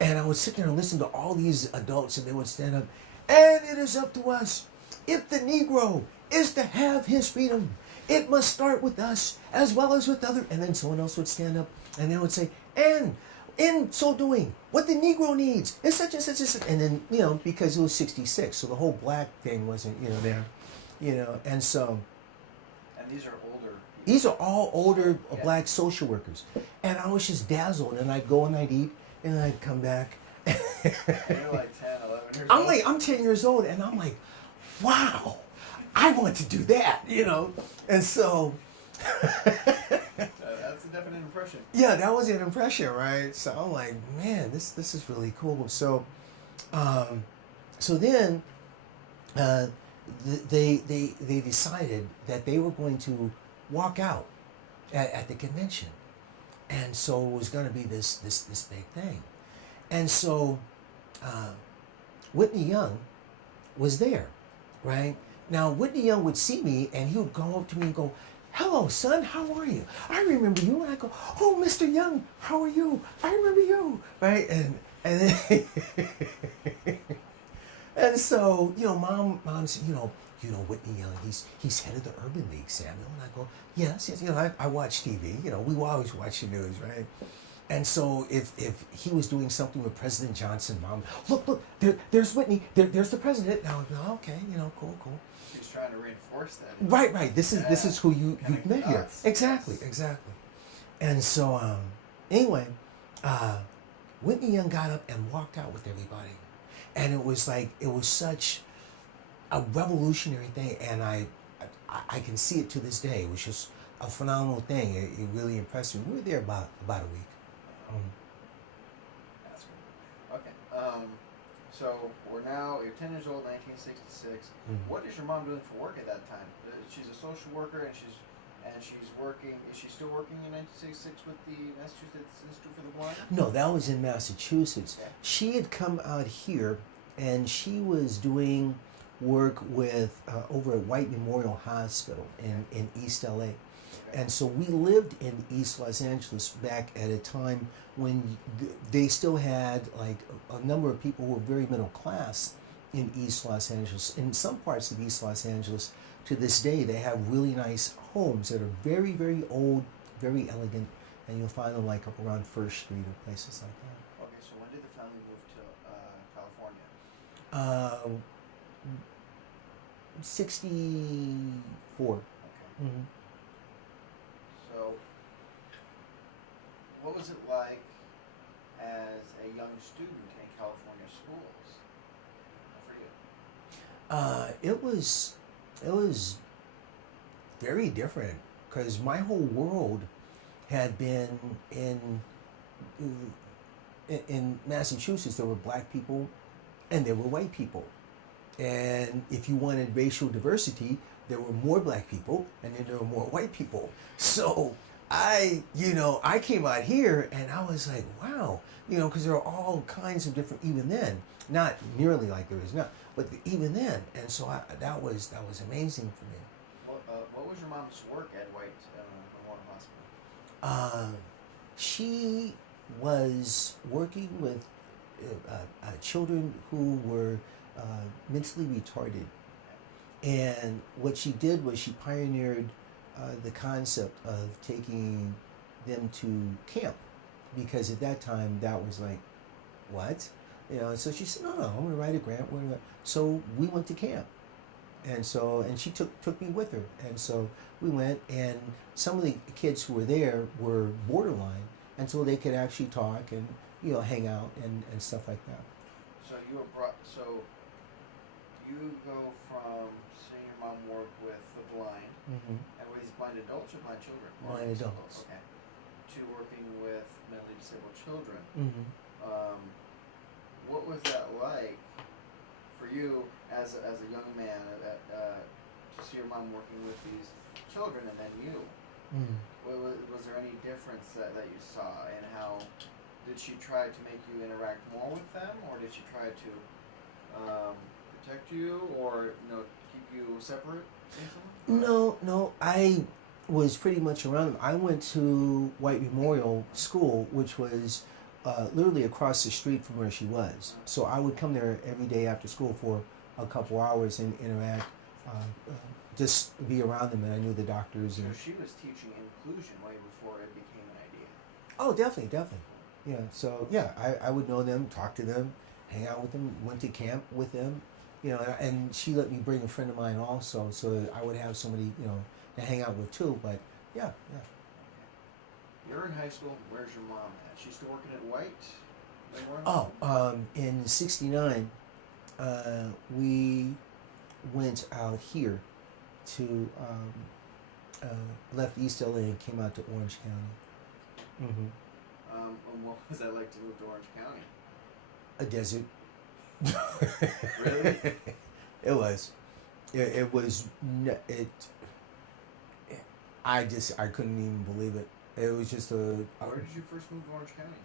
And I would sit there and listen to all these adults, and they would stand up. And it is up to us. If the Negro is to have his freedom, it must start with us as well as with others. And then someone else would stand up and they would say, and in so doing, what the Negro needs is such and such and such. And then, because it was '66, so the whole black thing wasn't, there, and so. And these are older. These are all older black social workers. And I was just dazzled, and I'd go and I'd eat, and then I'd come back. You're like 10, 11 years old. I'm 10 years old, and I'm like, wow, I want to do that, And so. That's a definite impression. Yeah, that was an impression, right? So I'm like, man, this is really cool. So, so then they decided that they were going to walk out at the convention, and so it was going to be this big thing, and so Whitney Young was there, right? Now Whitney Young would see me, and he would go up to me and go, "Hello, son, how are you? I remember you." And I go, "Oh, Mr. Young, how are you? I remember you," right? And then and so mom's Whitney Young, he's head of the Urban League, Samuel. And I go, yes, I watch TV. We always watch the news, right? And so if he was doing something with President Johnson, Mom, look, there's Whitney, there's the president. Now, okay, cool. He's trying to reinforce that. Right. This is who you met here. Exactly. And so anyway, Whitney Young got up and walked out with everybody, and it was such a revolutionary thing, and I can see it to this day. It was just a phenomenal thing. It really impressed me. We were there about a week. That's cool. Okay. So we're now, you're 10 years old, 1966. What is your mom doing for work at that time? She's a social worker, and she's and she's working. Is she still working in 1966 with the Massachusetts Institute for the Blind? No, that was in Massachusetts. Okay. She had come out here, and she was doing work with over at White Memorial Hospital in East LA. Okay. And so we lived in East Los Angeles back at a time when they still had like a number of people who were very middle class in East Los Angeles. In some parts of East Los Angeles, to this day, they have really nice homes that are very, very old, very elegant, and you'll find them like up around First Street or places like that. Okay. So when did the family move to California? 64. Okay. Mm-hmm. So, what was it like as a young student in California schools for you? It was very different because my whole world had been in Massachusetts. There were black people and there were white people, and if you wanted racial diversity, there were more black people and then there were more white people. So I came out here and I was like, wow, because there are all kinds of different, even then, not nearly like there is now, but even then. And so that was amazing for me. What was your mom's work at White Memorial Hospital? She was working with children who were mentally retarded. And what she did was she pioneered the concept of taking them to camp, because at that time that was like, what? So she said, no, I'm going to write a grant. So we went to camp. And she took me with her. And so we went, and some of the kids who were there were borderline, and so they could actually talk and, hang out and stuff like that. So you were you go from seeing your mom work with the blind, Mm-hmm. and were these blind adults or blind children? Blind adults. Okay. To working with mentally disabled children. Mm-hmm. What was that like for you as a young man to see your mom working with these children and then you? Mm-hmm. Was there any difference that you saw, and how did she try to make you interact more with them, or did she try to protect you, or keep you separate? No, I was pretty much around them. I went to White Memorial School, which was literally across the street from where she was. So I would come there every day after school for a couple hours and interact, just be around them, and I knew the doctors. So she was teaching inclusion way before it became an idea. Oh, definitely. Yeah, so yeah, I would know them, talk to them, hang out with them, went to camp with them, and she let me bring a friend of mine also, so I would have somebody, to hang out with too, but yeah. You're in high school, where's your mom at? She's still working at White? In '69, we went out here to, left East LA and came out to Orange County. Mm-hmm. And what was that like to move to Orange County? A desert. Really? It was. It was. I couldn't even believe it. It was just a. Where did you first move to Orange County?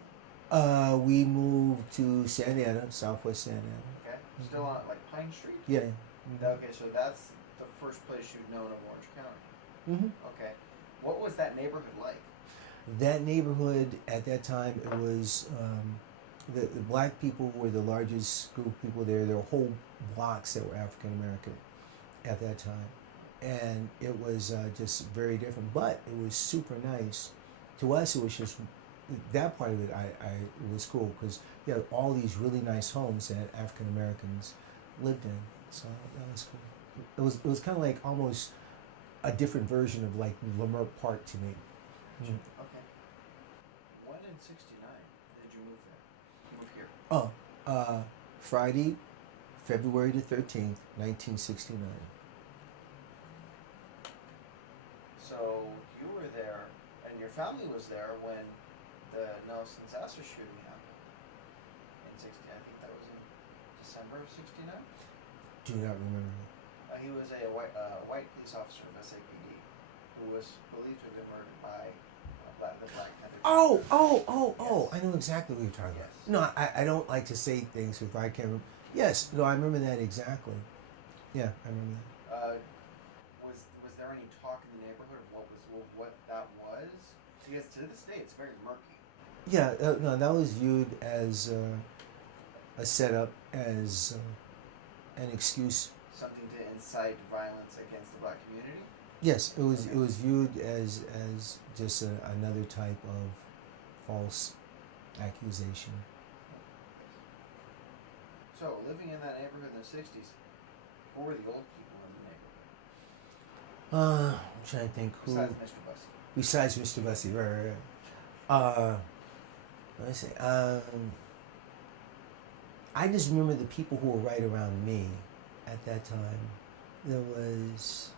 We moved to Santa Ana, Southwest Santa Ana. Okay. Still on like Pine Street? Yeah. Okay, so that's the first place you've known of Orange County. Mm-hmm. Okay. What was that neighborhood like? That neighborhood at that time, it was the black people were the largest group of people there. There were whole blocks that were African American at that time, and it was just very different. But it was super nice. To us, it was just that part of it. It was cool because you had all these really nice homes that African Americans lived in. So that was cool. It was kind of like almost a different version of like Leimert Park to me. Okay. When in '69 did you move here? Friday, February the 13th, 1969. So you were there, and your family was there when the Nelson Sasser shooting happened in '69. I think that was in December of '69. Do not remember. He was a white police officer of SAPD. who was believed to have been murdered by the Black Panther. Oh! Yes. I know exactly what you're talking Yes. about. No, I don't like to say things if I can't. Yes, no, I remember that exactly. Yeah, I remember that. Was there any talk in the neighborhood of what that was? Because to this day, it's very murky. Yeah, no, that was viewed as a setup, as an excuse. Something to incite violence against the black community. Yes, it was. Okay. It was viewed as just another type of false accusation. So, living in that neighborhood in the 60s, who were the old people in the neighborhood? I'm trying to think who Besides Mr. Bussey. besides Mr. Bussey, right. Let me see. I just remember the people who were right around me at that time. There was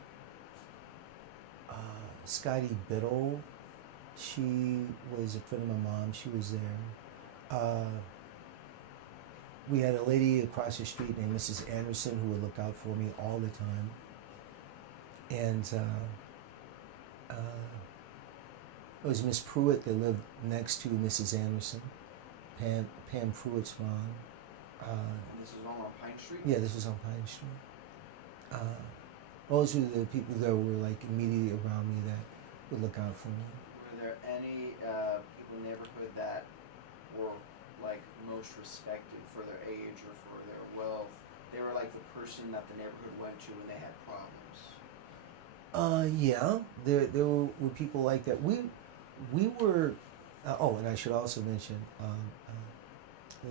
Scotty Biddle. She was a friend of my mom. She was there. We had a lady across the street named Mrs. Anderson who would look out for me all the time. And it was Miss Pruitt that lived next to Mrs. Anderson, Pam Pruitt's mom. And this was all on Pine Street? Yeah, this was on Pine Street. Those were the people that were like immediately around me that would look out for me. Were there any people in the neighborhood that were like most respected for their age or for their wealth? They were like the person that the neighborhood went to when they had problems. Yeah, there were people like that. We were. And I should also mention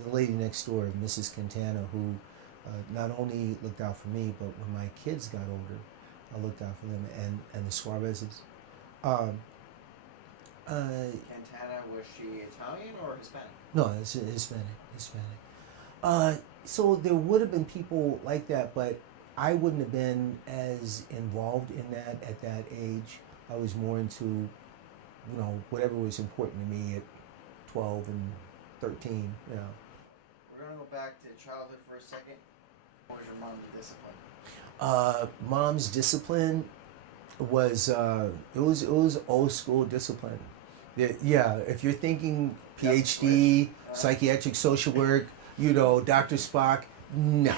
the lady next door, Mrs. Quintana, who not only looked out for me, but when my kids got older, I looked out for them and the Suarezes. Cantana, was she Italian or Hispanic? No, it's Hispanic. So there would have been people like that, but I wouldn't have been as involved in that at that age. I was more into, whatever was important to me at 12 and 13. We're gonna go back to childhood for a second. What was your mom's discipline? Mom's discipline was it was old school discipline. Yeah, if you're thinking PhD, psychiatric social work, Dr. Spock, no.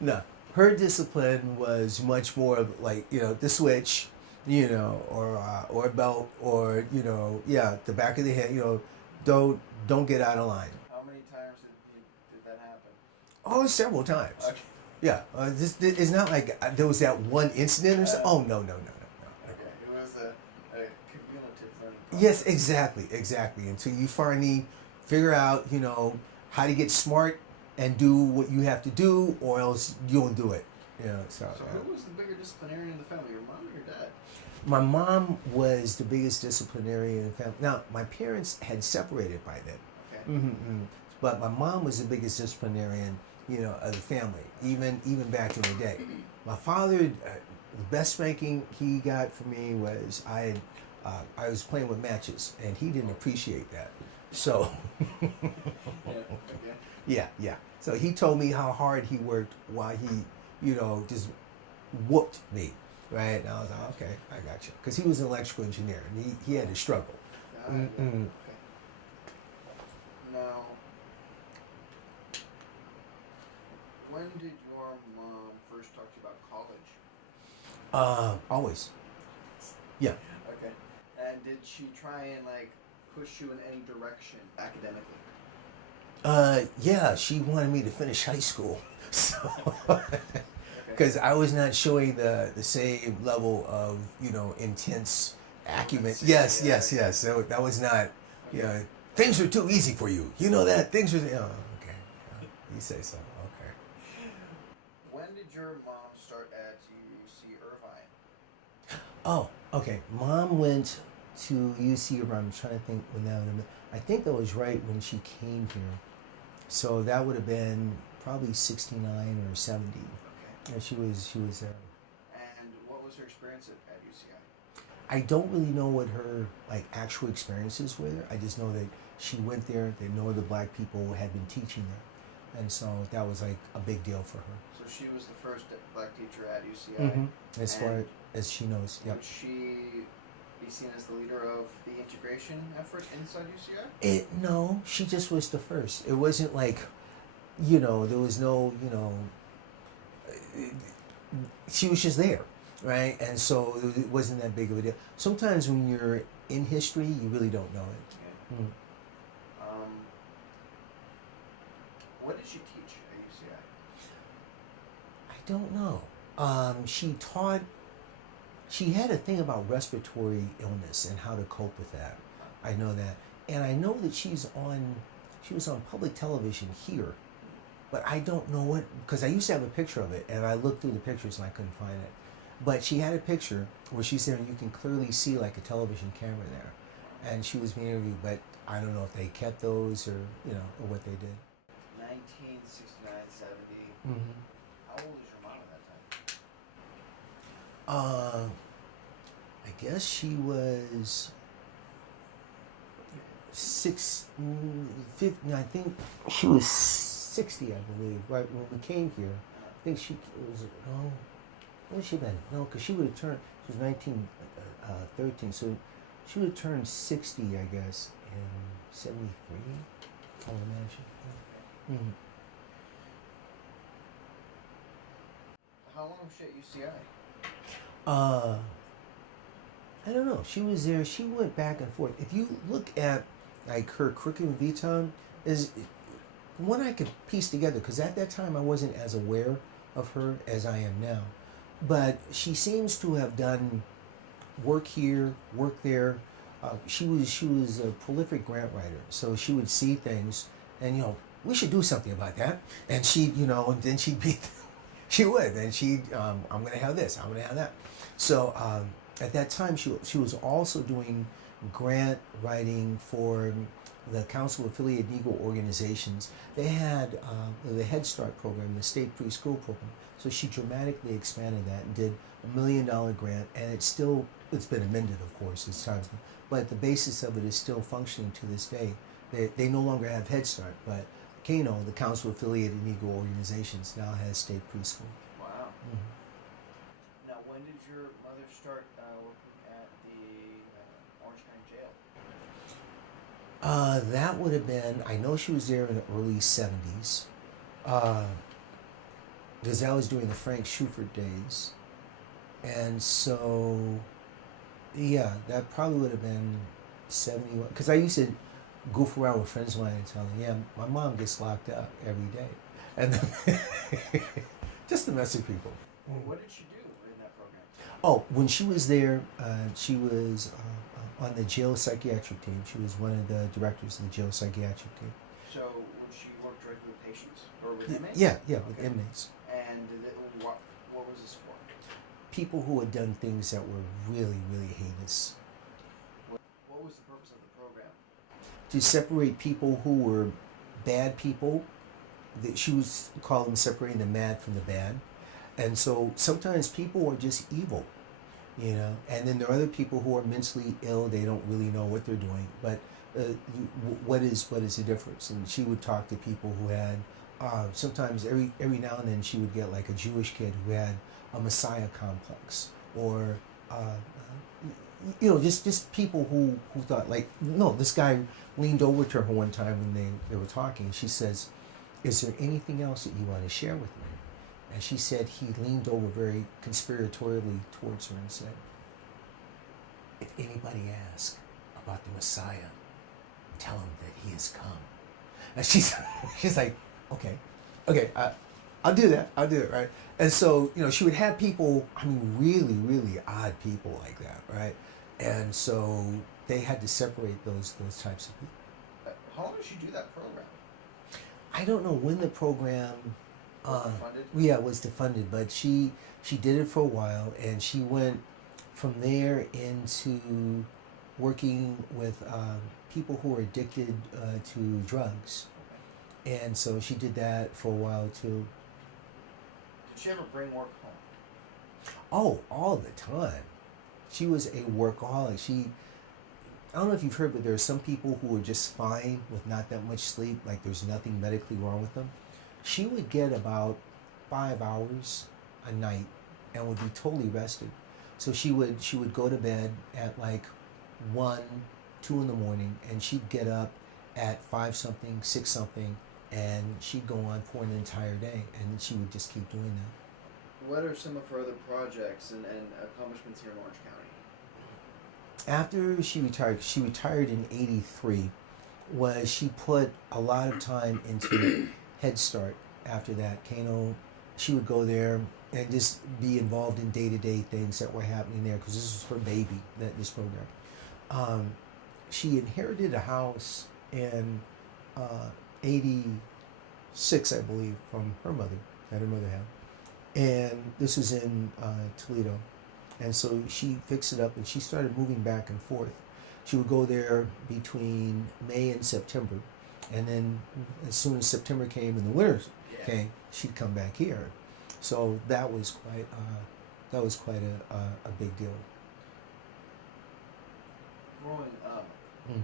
No. Her discipline was much more of like, the switch, or a belt, or the back of the head, don't get out of line. How many times did that happen? Oh, several times. Okay. Yeah, it's not like there was that one incident or something. Oh, no. Okay, it was a cumulative learning process. Yes, exactly. Until you finally figure out, how to get smart and do what you have to do, or else you won't do it. So who was the bigger disciplinarian in the family, your mom or your dad? My mom was the biggest disciplinarian in the family. Now, my parents had separated by then. Okay. Mm-hmm. But my mom was the biggest disciplinarian, of the family, even back in the day. My father, the best spanking he got from me was I was playing with matches, and he didn't appreciate that. So, Yeah. yeah. So he told me how hard he worked while he, just whooped me, right? And I was like, okay, I got you, because he was an electrical engineer, and he had to struggle. Okay. Now, when did your mom first talk to you about college? Always. Yeah. Okay. And did she try and push you in any direction academically? Yeah, she wanted me to finish high school, so because I was not showing the same level of intense acumen. Yes. So that was not. Things were too easy for you. You know that things were. Oh, okay. You say so. Okay. When did your mom start at UC Irvine? Oh, okay. Mom went to UC Irvine. I'm trying to think when that would have been. I think that was right when she came here. So that would have been probably 69 or 70. Okay. Yeah, she was there. And what was her experience at UCI? I don't really know what her actual experiences were. I just know that she went there, that no other black people had been teaching there. and so that was like a big deal for her. So she was the first black teacher at UCI. As far as she knows, yep. Would she be seen as the leader of the integration effort inside UCI? No, she just was the first. It wasn't like, there was no, she was just there, right? And so it wasn't that big of a deal. Sometimes when you're in history, you really don't know it. Yeah. What did she teach at UCI? I don't know. She had a thing about respiratory illness and how to cope with that. I know that. And I know that she was on public television here, but I don't know what, because I used to have a picture of it, and I looked through the pictures and I couldn't find it. But she had a picture where she's there and you can clearly see like a television camera there. And she was being interviewed, but I don't know if they kept those or what they did. 1969, 70. Mm-hmm. How old is your mom at that time? I guess she was 50, I think she was 60, I believe, right when we came here. I think she was, no, what has she been? No, because she would have turned, she was 13, so she would have turned 60, I guess, in 73, I would imagine. Yeah. Mm-hmm. How long was she at UCI? I don't know. She was there. She went back and forth. If you look at like her curriculum vitae, is one I could piece together because at that time I wasn't as aware of her as I am now. But she seems to have done work here, work there. She was a prolific grant writer, so she would see things and we should do something about that. And she and then she'd be, she would, and I'm going to have this, I'm going to have that. So at that time, she was also doing grant writing for the Council of Affiliated Negro Organizations. They had the Head Start program, the state preschool program. So she dramatically expanded that and did $1 million grant, and it's been amended, of course, as times, but the basis of it is still functioning to this day. They no longer have Head Start, but KANO, the Council of Affiliated Negro Organizations, now has state preschool. Wow. Mm-hmm. Now, when did your mother start working at the Orange County Jail? That would have been, I know she was there in the early 70s, because I was doing the Frank Schufert days. And so, yeah, that probably would have been 71, because I used to goof around with friends of mine and tell them, yeah, my mom gets locked up every day. And just to mess with people. Well, what did she do in that program? Oh, when she was there, she was on the jail psychiatric team. She was one of the directors of the jail psychiatric team. So would she work directly with patients or with inmates? Yeah, with inmates. And what was this for? People who had done things that were really, really heinous. What was the purpose of the program? To separate people who were bad people. She was call them separating the mad from the bad. And so sometimes people are just evil, and then there are other people who are mentally ill. They don't really know what they're doing. But what is the difference? And she would talk to people who had, sometimes every now and then she would get like a Jewish kid who had a Messiah complex, or just people who thought like, no, this guy leaned over to her one time when they were talking. She says, "Is there anything else that you want to share with me?" And she said he leaned over very conspiratorially towards her and said, "If anybody asks about the Messiah, tell him that he has come." And she's like, okay, I'll do that. I'll do it, right? And so, she would have people, really, really odd people like that, right? And so they had to separate those types of people. How long did she do that program? I don't know when the program funded? Yeah, it was defunded, but she did it for a while, and she went from there into working with people who are addicted to drugs. Okay. And so she did that for a while too. Did she ever bring work home? Oh, all the time. She was a workaholic. I don't know if you've heard, but there are some people who are just fine with not that much sleep, like there's nothing medically wrong with them. she would get about 5 hours a night and would be totally rested. So she would go to bed at like 1, 2 in the morning, and she'd get up at 5 something, 6 something, and she'd go on for an entire day, and she would just keep doing that. What are some of her other projects and accomplishments here in Orange County? After she retired in '83, was she put a lot of time into Head Start. After that, Kano, she would go there and just be involved in day-to-day things that were happening there, because this was her baby, this program. Um, she inherited a house in '86, I believe, from her mother, that her mother had. And this was in Toledo. And so she fixed it up, and she started moving back and forth. She would go there between May and September. And then as soon as September came and the winter came, she'd come back here. So that was quite a big deal. Growing up,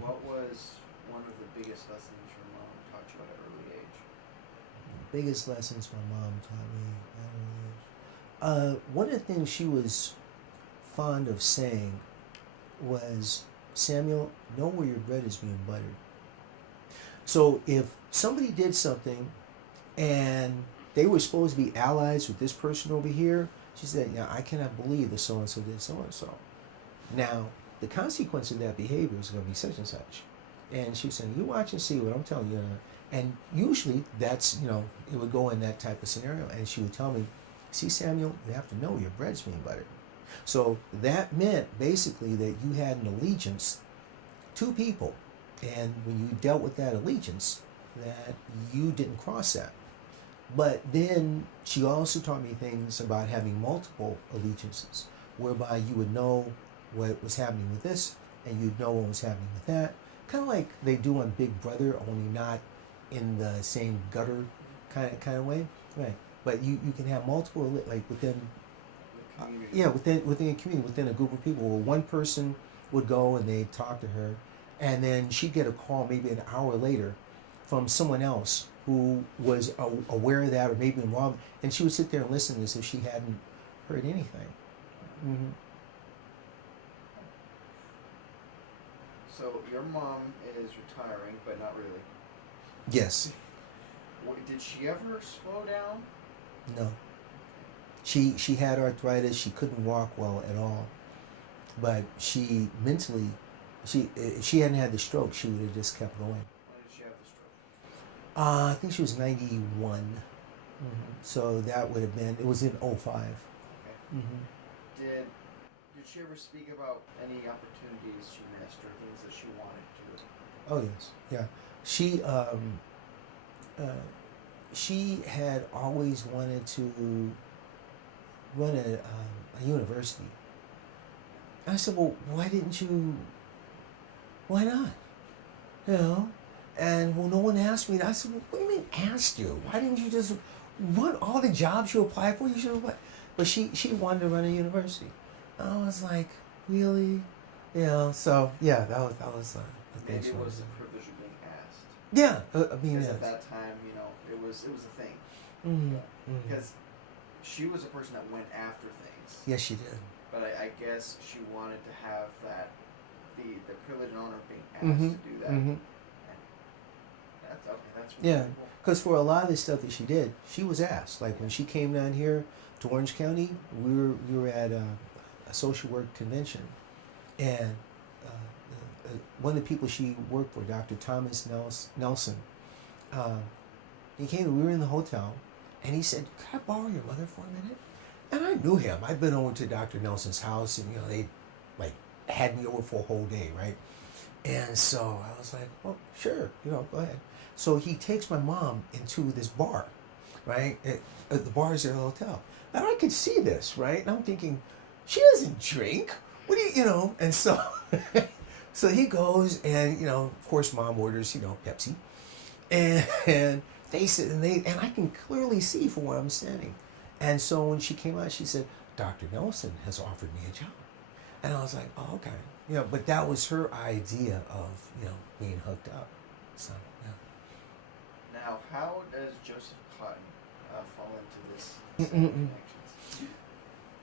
what was one of the biggest lessons your mom taught you at an early age? Biggest lessons my mom taught me at an early age. One of the things she was fond of saying was, Samuel, know where your bread is being buttered. So if somebody did something and they were supposed to be allies with this person over here, she said, yeah, I cannot believe that so-and-so did so-and-so. Now, the consequence of that behavior is going to be such and such. And she was saying, you watch and see what I'm telling you. And usually that's, it would go in that type of scenario. And she would tell me, see, Samuel, you have to know your bread's being buttered. So that meant basically that you had an allegiance to people. And when you dealt with that allegiance, that you didn't cross that. But then she also taught me things about having multiple allegiances, whereby you would know what was happening with this, and you'd know what was happening with that. Kind of like they do on Big Brother, only not in the same gutter kind of way. Right. But you can have multiple, like within within a community, within a group of people, where one person would go and they'd talk to her, and then she'd get a call maybe an hour later from someone else who was aware of that or maybe involved, and she would sit there and listen as if she hadn't heard anything. Mm-hmm. So your mom is retiring, but not really. Yes. Did she ever slow down? No. She had arthritis. She couldn't walk well at all. But she mentally, if she hadn't had the stroke, she would have just kept going. When did she have the stroke? I think she was 91. Mm-hmm. So that would have been, it was in '05. Okay. Mm-hmm. Did she ever speak about any opportunities she missed or things that she wanted to? Oh yes, yeah. She had always wanted to run a university. I said, well, why didn't you? Why not? And well, no one asked me. I said, well, what do you mean asked you? Why didn't you just run all the jobs you applied for? You should have. But she wanted to run a university. I was like, really? So yeah, that was the thing. Maybe it was the privilege of being asked. Yeah, I mean, because at that time, it was a thing. Mm-hmm. Because she was a person that went after things. Yes, she did. But I guess she wanted to have that the privilege and honor of being asked to do that. Mm-hmm. And that's okay. That's really Yeah, cool. because for a lot of the stuff that she did, she was asked. Like when she came down here to Orange County, we were at a social work convention, and one of the people she worked for, Dr. Thomas Nelson, he came. We were in the hotel, and he said, "Can I borrow your mother for a minute?" And I knew him. I'd been over to Dr. Nelson's house, and they like had me over for a whole day, right? And so I was like, "Well, sure, go ahead." So he takes my mom into this bar, right? The bar is at the hotel, and I could see this, right? And I'm thinking, she doesn't drink. What do you? And so, so he goes, and of course, mom orders, Pepsi, and they sit and I can clearly see from where I'm standing. And so when she came out, she said, Dr. Nelson has offered me a job. And I was like, oh, okay. But that was her idea of, being hooked up. So, yeah. Now, how does Joseph Cotton fall into this set of connections?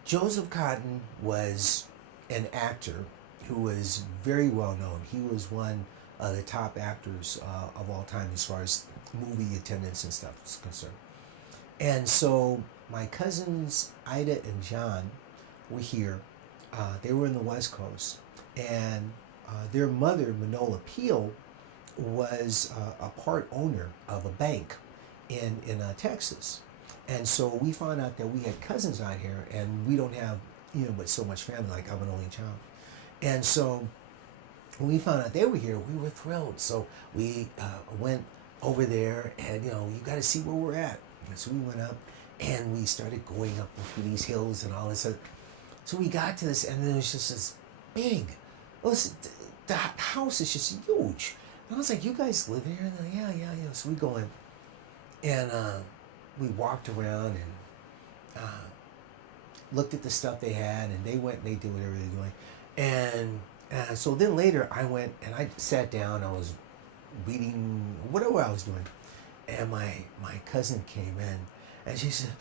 Joseph Cotton was an actor who was very well known. He was one of the top actors of all time as far as movie attendance and stuff is concerned. And so my cousins Ida and John were here. They were in the West Coast, and their mother, Manola Peel, was a part owner of a bank in Texas. And so we found out that we had cousins out here, and we don't have, but so much family. Like, I'm an only child. And so when we found out they were here, we were thrilled. So we went over there, and, you got to see where we're at. And so we went up, and we started going up through these hills and all this. So we got to this, and there was just this big, the house is just huge. And I was like, you guys live here? And they're like, yeah. So we go in, and we walked around and looked at the stuff they had, and they went and they did whatever they were doing. And so then later I went and I sat down, I was reading whatever I was doing. And my cousin came in and she said,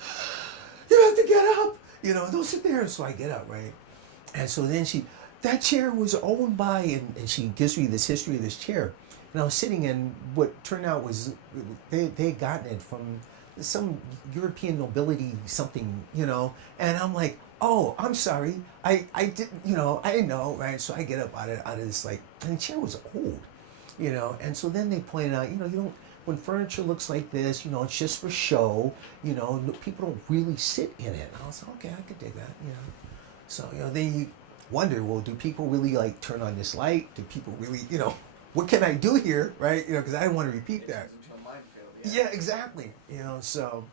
you have to get up, don't sit there. So I get up, right? And so then that chair was owned by, and she gives me this history of this chair. And I was sitting in what turned out was they had gotten it from some European nobility something, and I'm like, oh, I'm sorry, I didn't, I didn't know, right? So I get up out of this, like, and the chair was old, and so then they pointed out, you don't, when furniture looks like this, it's just for show, people don't really sit in it. And I was like, okay, I could dig that, So, they wonder, well, do people really, like, turn on this light? Do people really, what can I do here, right? Because I didn't want to repeat that. Into a minefield, Yeah, exactly. So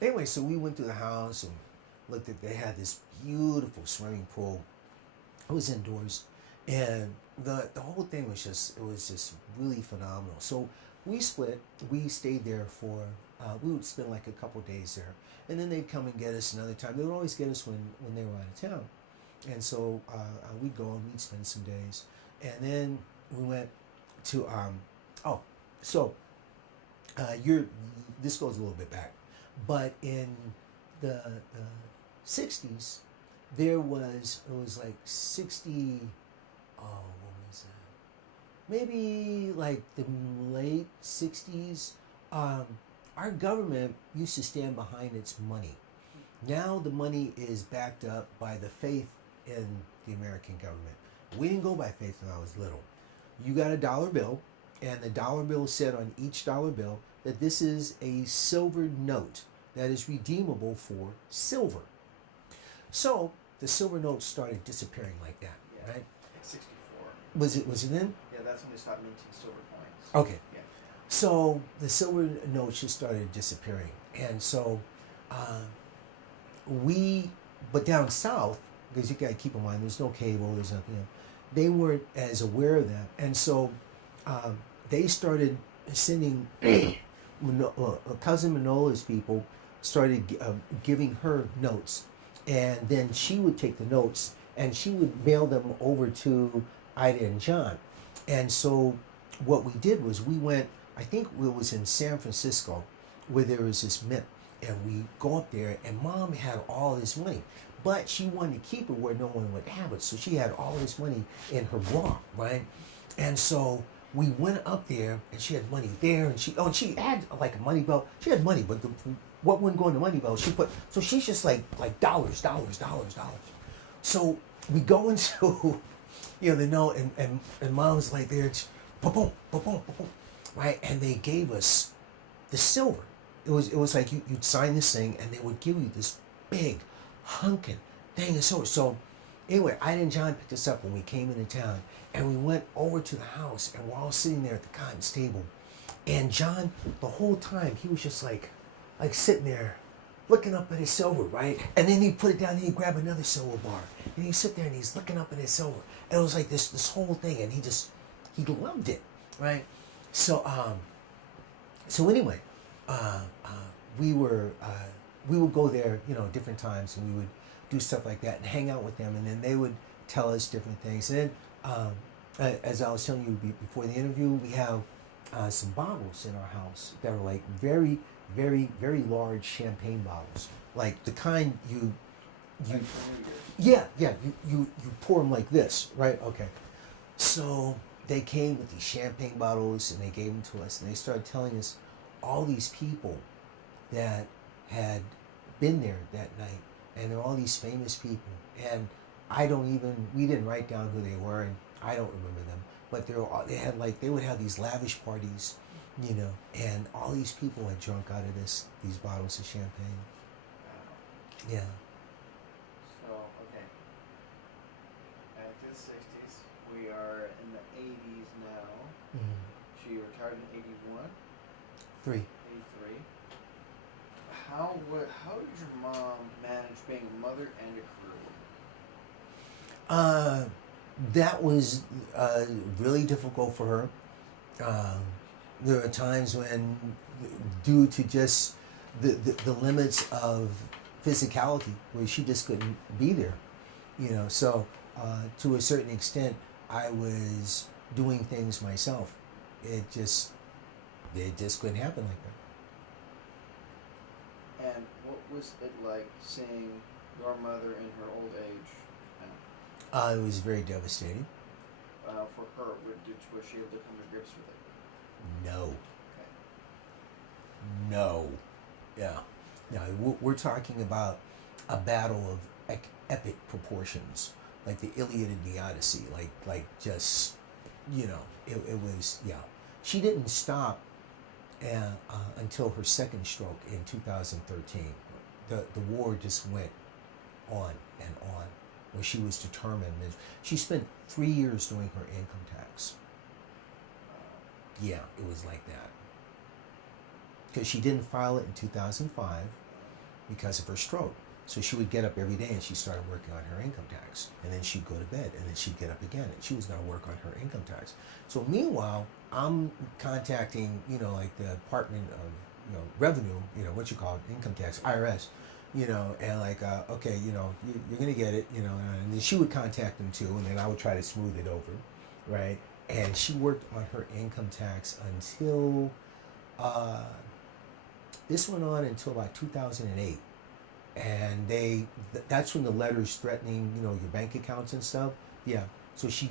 anyway, so we went through the house and looked at, they had this beautiful swimming pool. It was indoors. And the whole thing was just really phenomenal. So we split, we stayed there for, we would spend like a couple days there. And then they'd come and get us another time. They would always get us when they were out of town. And so we'd go and we'd spend some days. And then we went to, this goes a little bit back, but in the 60s, it was like 60, what was that? Maybe like the late 60s, our government used to stand behind its money. Now the money is backed up by the faith in the American government. We didn't go by faith when I was little. You got a dollar bill, and the dollar bill said on each dollar bill that this is a silver note that is redeemable for silver. So the silver notes started disappearing like that, Yeah. right? 64. Was it then? Yeah, that's when they stopped minting silver coins. Okay. Yeah. So the silver notes just started disappearing. And so but down south, because you got to keep in mind, there's no cable, there's nothing, they weren't as aware of that. And so they started sending, cousin Manola's people started giving her notes. And then she would take the notes and she would mail them over to Ida and John. And so what we did was we went, I think it was in San Francisco, where there was this mint. And we go up there, and Mom had all this money. But she wanted to keep it where no one would have it. So she had all this money in her bra, right? And so we went up there, and she had money there, and she had like a money belt. She had money, but what wouldn't go in the money belt, so she's just like dollars. So we go into, the note, and Mom's like there, boom, right? And they gave us the silver. It was like you'd sign this thing, and they would give you this big hunkin' thing of silver. So anyway, I and John picked us up when we came into town, and we went over to the house, and we're all sitting there at the cotton stable. And John, the whole time, he was just like sitting there, looking up at his silver, right? And then he'd put it down, and he'd grab another silver bar, and he'd sit there, and he's looking up at his silver. And it was like this whole thing, and he loved it, right? So anyway, we would go there, different times, and we would do stuff like that and hang out with them, and then they would tell us different things. And then, as I was telling you before the interview, we have some bottles in our house that are like very very, very large champagne bottles, like the kind you Like for New Year's. yeah, you pour them like this, right? Okay. So they came with these champagne bottles and they gave them to us and they started telling us all these people that had been there that night, and there are all these famous people, and we didn't write down who they were, and I don't remember them, but they would have these lavish parties, and all these people had drunk out of these bottles of champagne. Wow. Yeah. So, okay. Back to the 60s. We are in the 80s now. Mm-hmm. She retired in 81, 3. 83. How did your mom manage being a mother and a career woman? That was really difficult for her. There are times when, due to just the limits of physicality, where she just couldn't be there, So to a certain extent, I was doing things myself. It just couldn't happen like that. And what was it like seeing your mother in her old age? It was very devastating. For her, was she able to come to grips with it? No. Okay. No. Yeah. Now we're talking about a battle of epic proportions, like the Iliad and the Odyssey. Like just, it was, yeah. She didn't stop until her second stroke in 2013. The war just went on and on, where she was determined. And she spent 3 years doing her income tax. Yeah, it was like that. Because she didn't file it in 2005 because of her stroke. So she would get up every day and she started working on her income tax. And then she'd go to bed and then she'd get up again and she was going to work on her income tax. So meanwhile, I'm contacting, like the Department of, Revenue, income tax, IRS, and like, okay, you're going to get it, and then she would contact them too, and then I would try to smooth it over, right? And she worked on her income tax until, this went on until about 2008. And that's when the letters threatening, your bank accounts and stuff. Yeah. So she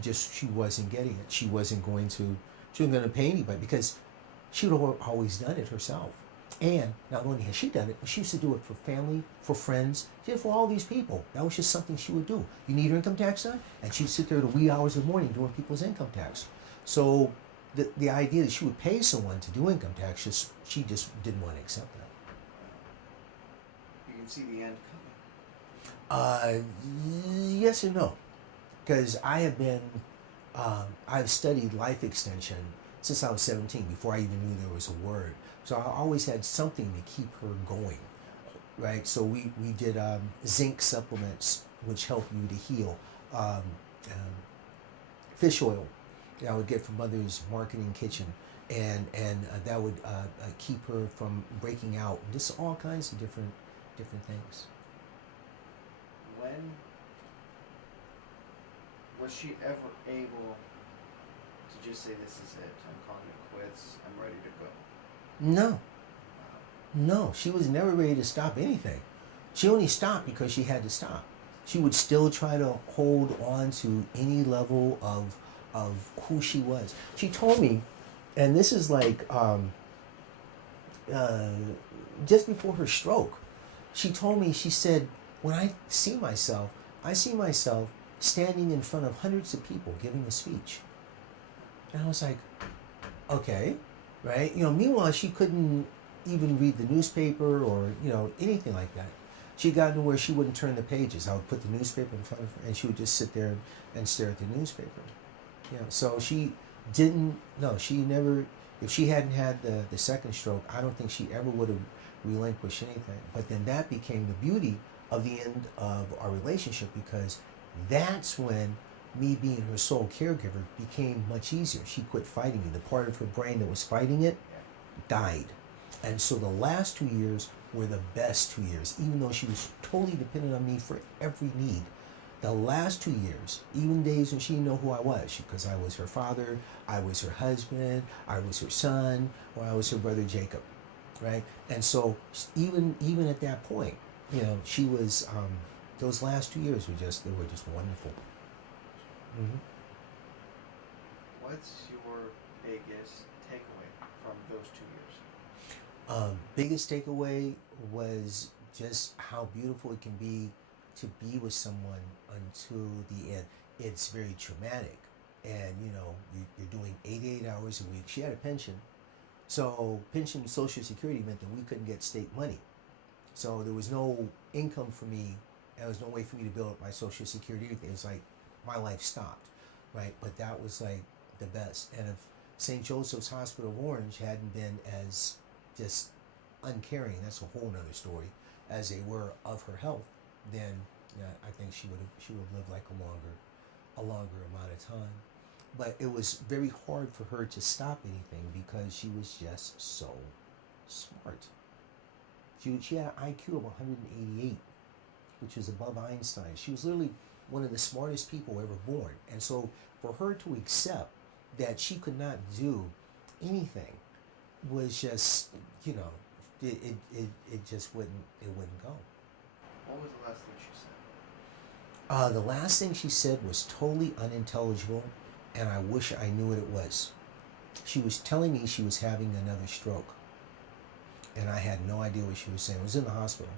wasn't getting it. She wasn't going to pay anybody because she would have always done it herself. And not only has she done it, but she used to do it for family, for friends, she did it for all these people. That was just something she would do. You need her income tax done? And she'd sit there at the wee hours of the morning doing people's income tax. So the idea that she would pay someone to do income tax, she just didn't want to accept that. You can see the end coming. Yes and no, because I've studied life extension since I was 17, before I even knew there was a word. So I always had something to keep her going, right? So we did zinc supplements, which help you to heal. Fish oil that I would get from Mother's Marketing Kitchen, and that would keep her from breaking out. Just all kinds of different things. When was she ever able to just say, "This is it. I'm calling it quits. I'm ready to go"? No, she was never ready to stop anything. She only stopped because she had to stop. She would still try to hold on to any level of who she was. She told me, and this is like just before her stroke, she told me, she said, when I see myself standing in front of hundreds of people giving a speech. And I was like, okay, right? Meanwhile, she couldn't even read the newspaper or, anything like that. She got to where she wouldn't turn the pages. I would put the newspaper in front of her and she would just sit there and stare at the newspaper. So she never, if she hadn't had the second stroke, I don't think she ever would have relinquished anything. But then that became the beauty of the end of our relationship, because that's when me being her sole caregiver became much easier. She quit fighting me. The part of her brain that was fighting it died. And so the last 2 years were the best 2 years, even though she was totally dependent on me for every need. The last 2 years, even days when she didn't know who I was, because I was her father, I was her husband, I was her son, or I was her brother Jacob. right? And so even at that point, she was those last 2 years they were just wonderful. Hmm. What's your biggest takeaway from those 2 years? Biggest takeaway was just how beautiful it can be to be with someone until the end. It's very traumatic, and you're doing 88 hours a week. She had a pension, so pension Social Security meant that we couldn't get state money. So there was no income for me. There was no way for me to build up my Social Security. It was like my life stopped, right? But that was like the best. And if St. Joseph's Hospital of Orange hadn't been as just uncaring, that's a whole nother story, as they were of her health, then I think she would have lived like a longer amount of time. But it was very hard for her to stop anything because she was just so smart. She had an IQ of 188, which was above Einstein. She was literally one of the smartest people ever born. And so for her to accept that she could not do anything was just, it just wouldn't go. What was the last thing she said? The last thing she said was totally unintelligible, and I wish I knew what it was. She was telling me she was having another stroke, and I had no idea what she was saying. I was in the hospital,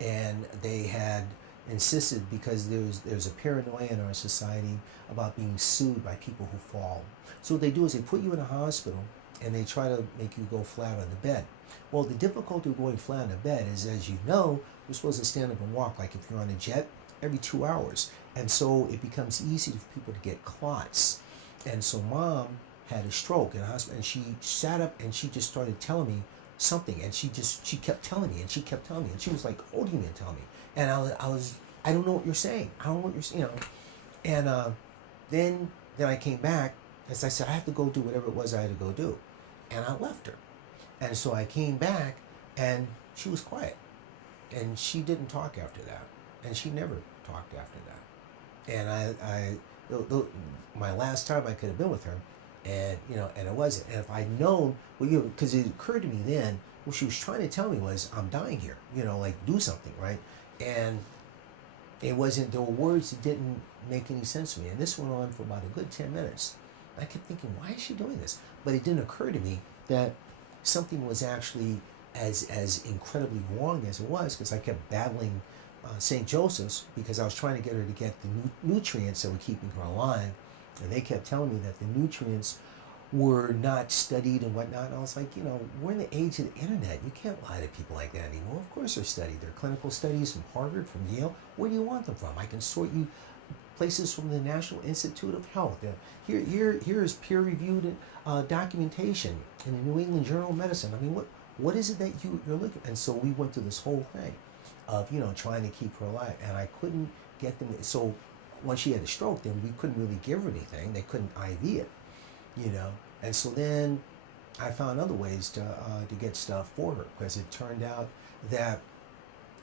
and they had insisted, because there's a paranoia in our society about being sued by people who fall. So what they do is they put you in a hospital and they try to make you go flat on the bed. Well, the difficulty of going flat on the bed is, as you know, you're supposed to stand up and walk like if you're on a jet every 2 hours. And so it becomes easy for people to get clots. And so Mom had a stroke in a hospital, and she sat up and she just started telling me something, and she kept telling me, and she kept telling me, and she was like holding me and telling me. And I don't know what you're saying. I don't know what you're saying, And then I came back, as I said, I have to go do whatever it was I had to go do. And I left her. And so I came back, and she was quiet. And she didn't talk after that. And she never talked after that. And my last time I could have been with her, and and it wasn't. And if I'd known, because it occurred to me then, what she was trying to tell me was, I'm dying here, like do something, right? And it wasn't, there were words that didn't make any sense to me. And this went on for about a good 10 minutes. I kept thinking, why is she doing this? But it didn't occur to me that something was actually as incredibly wrong as it was, because I kept battling St. Joseph's, because I was trying to get her to get the nutrients that were keeping her alive. And they kept telling me that the nutrients were not studied and whatnot. And I was like, we're in the age of the internet. You can't lie to people like that anymore. Of course they're studied. They're clinical studies from Harvard, from Yale. Where do you want them from? I can sort you places from the National Institute of Health. Here is peer-reviewed documentation in the New England Journal of Medicine. I mean, what is it that you're looking at? And so we went through this whole thing of, trying to keep her alive. And I couldn't get them. So once she had a stroke, then we couldn't really give her anything. They couldn't IV it, And so then I found other ways to get stuff for her, because it turned out that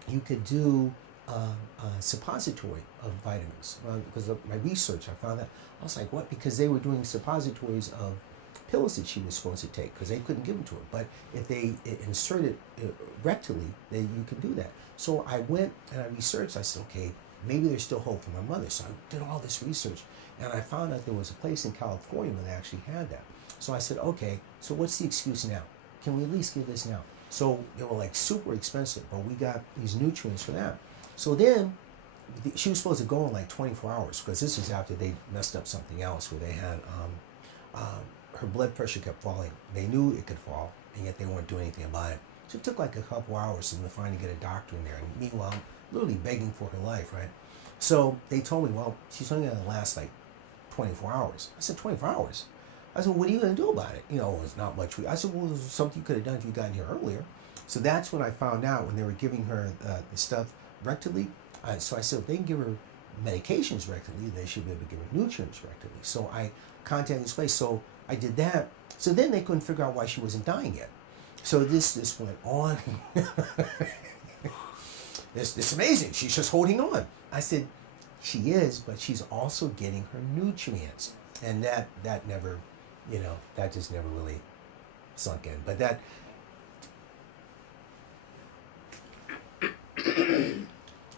you could do a suppository of vitamins. Because of my research, I found that. I was like, what? Because they were doing suppositories of pills that she was supposed to take, because they couldn't give them to her. But if they insert it rectally, then you can do that. So I went and I researched. I said, okay, maybe there's still hope for my mother. So I did all this research, and I found out there was a place in California where they actually had that. So I said, okay, so what's the excuse now? Can we at least give this now? So they were like super expensive, but we got these nutrients for that. So then she was supposed to go in like 24 hours, because this was after they messed up something else where they had her blood pressure kept falling. They knew it could fall, and yet they weren't doing anything about it. So it took like a couple hours for them to finally get a doctor in there. And meanwhile, I'm literally begging for her life, right? So they told me, well, she's only going to last like 24 hours. I said, 24 hours? I said, what are you going to do about it? It's not much. I said, well, it was something you could have done if you got here earlier. So that's when I found out, when they were giving her the stuff rectally. So I said, if they can give her medications rectally, they should be able to give her nutrients rectally. So I contacted this place. So I did that. So then they couldn't figure out why she wasn't dying yet. So this went on. It's amazing. She's just holding on. I said, she is, but she's also getting her nutrients. And that never, that just never really sunk in. But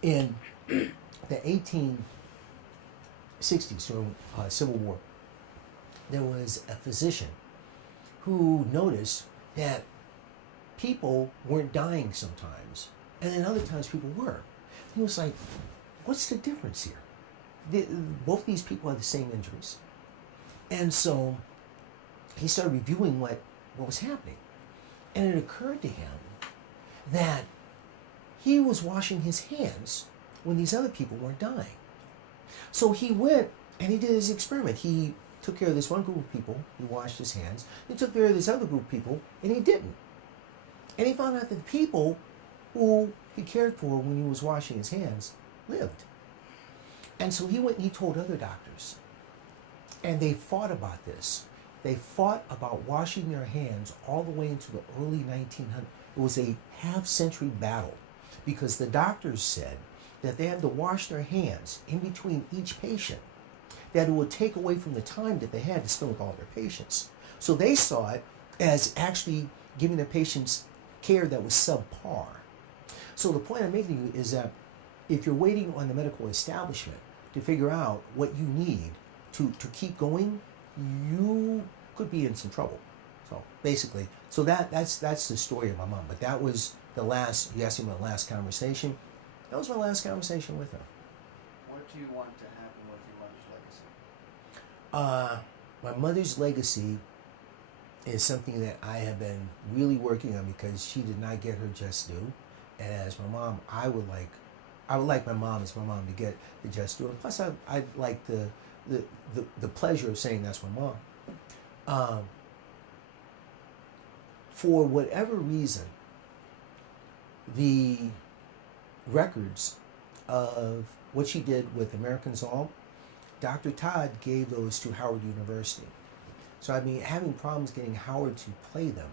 In the 1860s, during Civil War, there was a physician who noticed that people weren't dying sometimes, and then other times people were. He was like, what's the difference here? Both these people had the same injuries. And so he started reviewing what was happening. And it occurred to him that he was washing his hands when these other people weren't dying. So he went and he did his experiment. He took care of this one group of people, he washed his hands. He took care of this other group of people, and he didn't. And he found out that the people who he cared for when he was washing his hands lived. And so he went and he told other doctors. And they fought about this. They fought about washing their hands all the way into the early 1900s. It was a half-century battle because the doctors said that they had to wash their hands in between each patient, that it would take away from the time that they had to spend with all their patients. So they saw it as actually giving their patients care that was subpar. So the point I'm making is that if you're waiting on the medical establishment to figure out what you need to keep going, you could be in some trouble. So basically, that's the story of my mom. But that was the last, you asked me about the last conversation. That was my last conversation with her. What do you want to happen with your mother's legacy? My mother's legacy is something that I have been really working on because she did not get her just due. And as my mom, I would like my mom as my mom to get the just due. And plus, I'd like the pleasure of saying that's my mom. For whatever reason, the records of what she did with Americans All, Dr. Todd gave those to Howard University. So I've been having problems getting Howard to play them.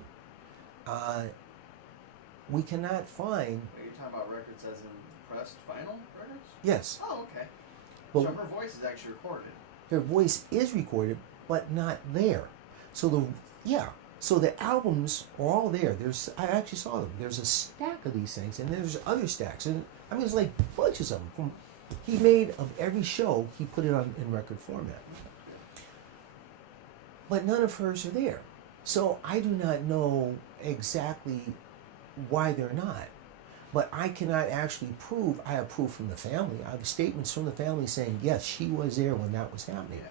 We cannot find... Are you talking about records as in pressed vinyl records? Yes. Oh, okay. Well, so her voice is actually recorded. Her voice is recorded, but not there. So the albums are all there. I actually saw them. There's a stack of these things, and there's other stacks. And I mean, there's like bunches of them. He made of every show, he put it on in record format. But none of hers are there. So I do not know exactly why they're not. But I cannot actually prove. I have proof from the family. I have statements from the family saying, yes, she was there when that was happening.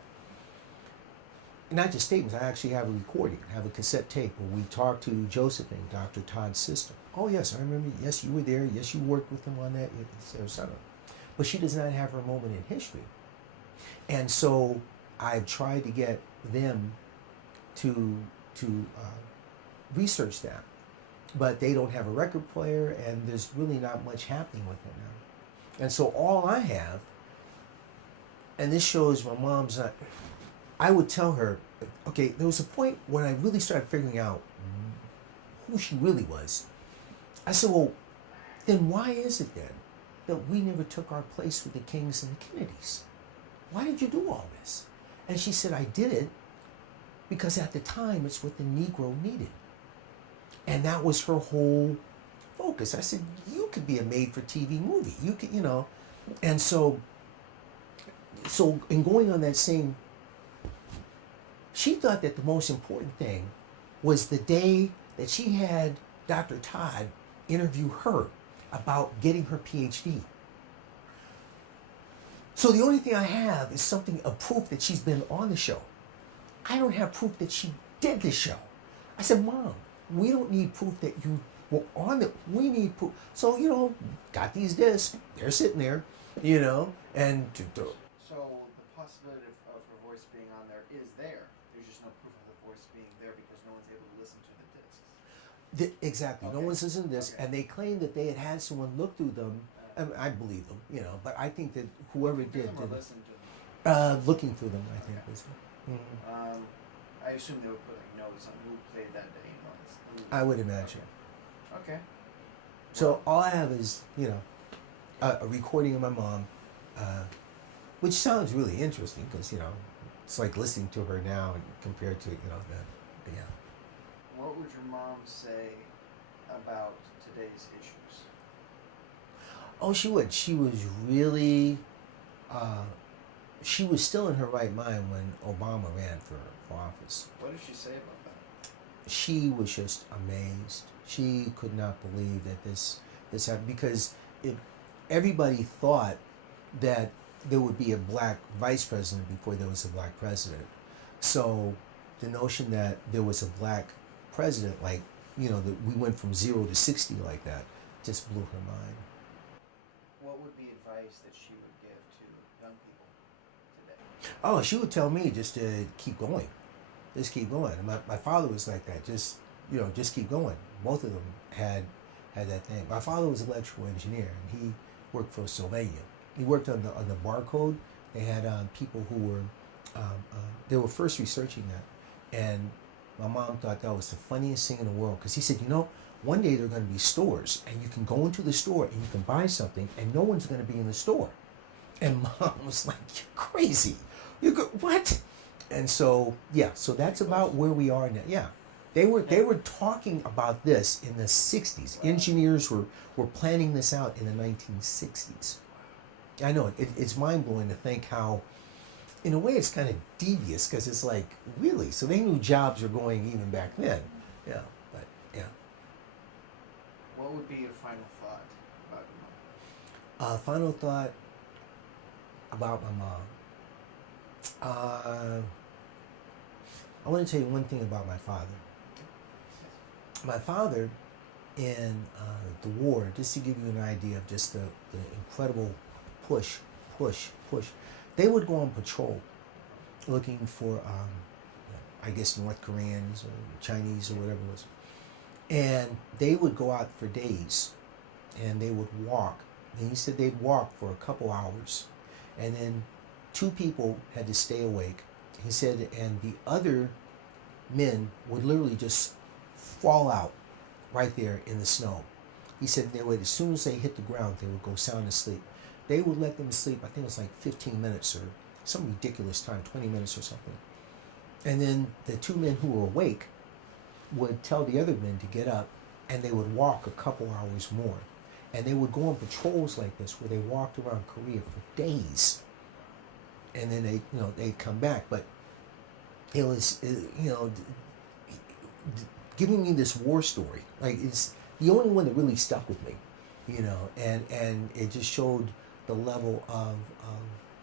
And not just statements, I actually have a recording. I have a cassette tape where we talked to Josephine, Dr. Todd's sister. Oh, yes, I remember. Yes, you were there. Yes, you worked with him on that, etc. But she does not have her moment in history. And so I've tried to get them to research that. But they don't have a record player, and there's really not much happening with it now. And so all I have, and this shows my mom's not, I would tell her, okay, there was a point when I really started figuring out who she really was. I said, well, then why is it then that we never took our place with the Kings and the Kennedys? Why did you do all this? And she said, I did it because at the time it's what the Negro needed. And that was her whole focus. I said, you could be a made-for-TV movie. You could, And so in going on that same, she thought that the most important thing was the day that she had Dr. Todd interview her about getting her PhD. So the only thing I have is a proof that she's been on the show. I don't have proof that she did the show. I said, Mom, we don't need proof that you were on it. We need proof. So, got these discs. They're sitting there, and... So the possibility of her voice being on there is there. There's just no proof of the voice being there because no one's able to listen to the discs. Exactly. Okay. No one's listened to this. Okay. And they claim that they had someone look through them. I believe them, but I think that whoever did... listen to them. Looking through them, I think. Okay. Was mm-hmm. I assume they would put notes on who played that day. I would imagine. Okay. So all I have is, a recording of my mom, which sounds really interesting because, it's like listening to her now and compared to, yeah. What would your mom say about today's issues? Oh, she would. She was really. Uh, she was still in her right mind when Obama ran for office. What did she say about that? She was just amazed. She could not believe that this happened because it, everybody thought that there would be a black vice president before there was a black president. So the notion that there was a black president, like, that we went from 0 to 60 like that, just blew her mind. What would be advice that she would give to young people today? Oh, she would tell me just to keep going. Just keep going. And my father was like that. Just keep going. Both of them had that thing. My father was an electrical engineer, and he worked for Sylvania. He worked on the barcode. They had people who were they were first researching that, and my mom thought that was the funniest thing in the world because he said, one day there are going to be stores, and you can go into the store and you can buy something, and no one's going to be in the store. And mom was like, "You're crazy. You go what?" And so so that's about where we are now. Yeah, they were talking about this in the '60s. Wow. Engineers were planning this out in the 1960s. I know it's mind blowing to think how, in a way, it's kind of devious because it's like, really? So they knew jobs were going even back then. Yeah, but yeah. What would be your final thought about your mom? Final thought about my mom. I want to tell you one thing about my father. My father, in the war, just to give you an idea of just the incredible push, they would go on patrol looking for, I guess, North Koreans or Chinese or whatever it was. And they would go out for days and they would walk. And he said they'd walk for a couple hours. And then 2 people had to stay awake. He said, and the other men would literally just fall out right there in the snow. He said they would, as soon as they hit the ground, they would go sound asleep. They would let them sleep, I think it was like 15 minutes or some ridiculous time, 20 minutes or something. And then the 2 men who were awake would tell the other men to get up, and they would walk a couple hours more. And they would go on patrols like this where they walked around Korea for days. And then they'd come back. But it was, giving me this war story, like, it's the only one that really stuck with me, and it just showed the level of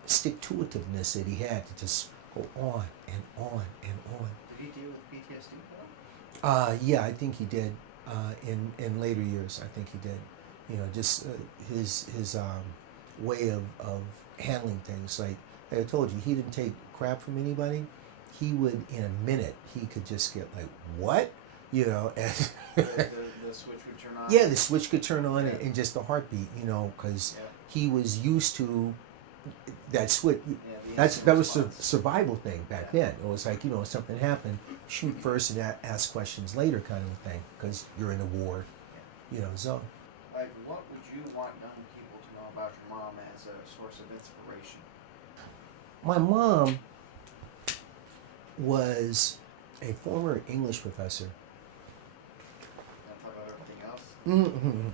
stick-to-itiveness that he had to just go on and on and on. Did he deal with PTSD? Yeah, I think he did. In later years, I think he did. Just his way of handling things. Like I told you, he didn't take crap from anybody. He would, in a minute, he could just get like, what? And the switch would turn on. yeah, the switch could turn on in just a heartbeat, because he was used to that switch. That was a survival thing back then. It was like, if something happened, shoot first and ask questions later, kind of a thing, because you're in a war, so. Like, what would you want young people to know about your mom as a source of inspiration? My mom was a former English professor. Talk about everything else. Mm-hmm.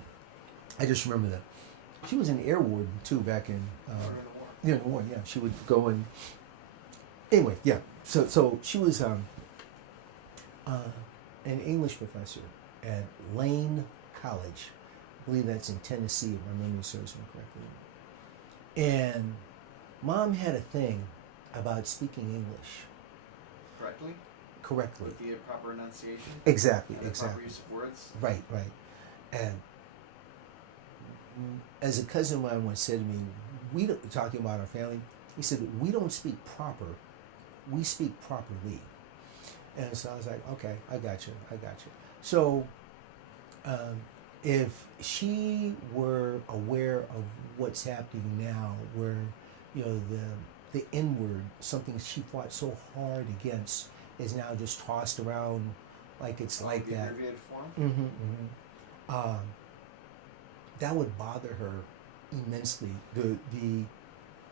I just remember that. She was an air warden too back in During the war. Yeah, she would go and anyway, yeah. So she was an English professor at Lane College. I believe that's in Tennessee, if my memory serves me correctly. And Mom had a thing about speaking English correctly. With the proper enunciation. Exactly. And the proper use of words. Right. And as a cousin of mine once said to me, we don't, talking about our family, he said, we don't speak proper, we speak properly. And so I was like, okay, I got you. So if she were aware of what's happening now, where, the N-word, something she fought so hard against, is now just tossed around like it's like that. Abbreviated form? That would bother her immensely.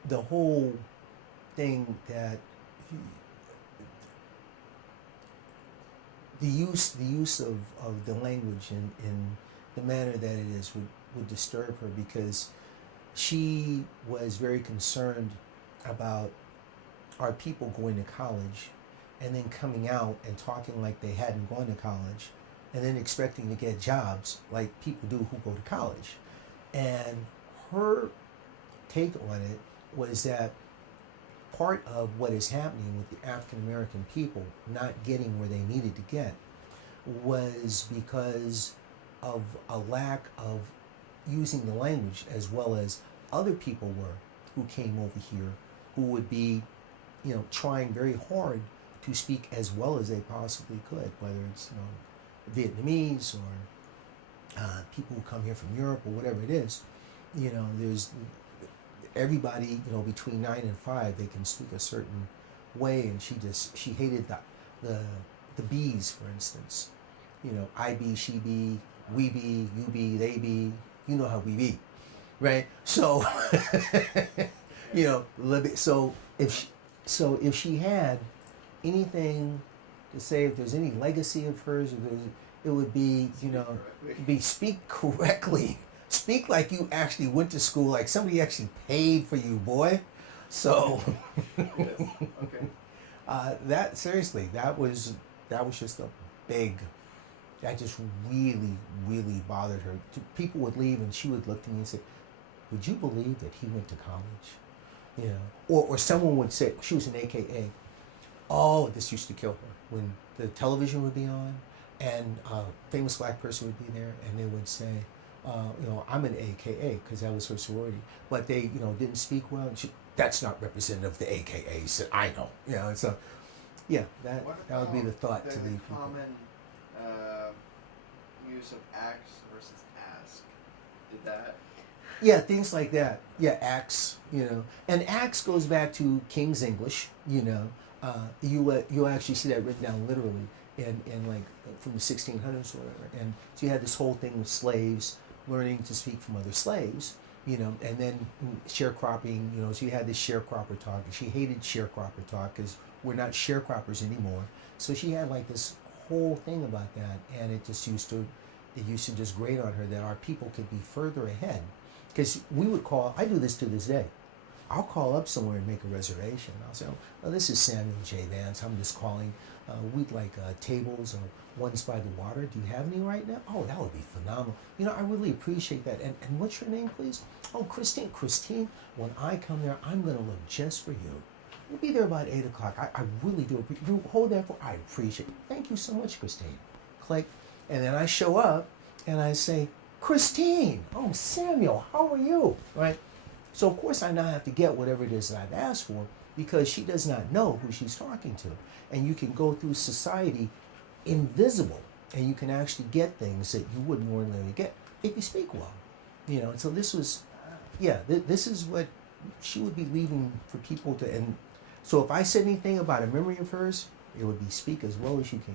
The whole thing that the use of the language in the manner that it is would disturb her, because she was very concerned about our people going to college and then coming out and talking like they hadn't gone to college and then expecting to get jobs like people do who go to college. And her take on it was that part of what is happening with the African American people not getting where they needed to get was because of a lack of using the language as well as other people were who came over here who would be, trying very hard to speak as well as they possibly could, whether it's Vietnamese or people who come here from Europe or whatever it is. There's everybody, between 9 and 5, they can speak a certain way, and she hated the bees, for instance. I be, she be, we be, you be, they be. You know how we be, right? So, if she had anything to say, if there's any legacy of hers, it would be, speak correctly. Speak like you actually went to school, like somebody actually paid for you, boy. So, Yes. Okay. that was just a big. That just really, really bothered her. People would leave, and she would look to me and say, "Would you believe that he went to college?" Or someone would say, she was an AKA. Oh, this used to kill her when the television would be on, and a famous black person would be there, and they would say, I'm an AKA, because that was her sorority, but they, didn't speak well. And that's not representative of the AKAs that I know. And so, yeah, that would be the thought to leave people. Common use of ask versus ask. Did that? Yeah, things like that. Yeah, axe. And axe goes back to King's English. You actually see that written down literally in like from the 1600s or whatever. And so you had this whole thing with slaves learning to speak from other slaves. And then sharecropping. So you had this sharecropper talk. And she hated sharecropper talk because we're not sharecroppers anymore. So she had like this whole thing about that, and it used to just grate on her that our people could be further ahead. Because we would call, I do this to this day. I'll call up somewhere and make a reservation. I'll say, oh, this is Samuel J Vance. I'm just calling. We'd like tables or ones by the water. Do you have any right now? Oh, that would be phenomenal. I really appreciate that. And what's your name, please? Oh, Christine. Christine, when I come there, I'm going to look just for you. We'll be there about 8 o'clock. I really do appreciate you. Hold that for, I appreciate it. Thank you so much, Christine. Click. And then I show up and I say, Christine, oh, Samuel, how are you? Right? So, of course, I now have to get whatever it is that I've asked for because she does not know who she's talking to. And you can go through society invisible and you can actually get things that you wouldn't ordinarily get if you speak well. And so this was, this is what she would be leaving for people to, and so if I said anything about a memory of hers, it would be speak as well as you can.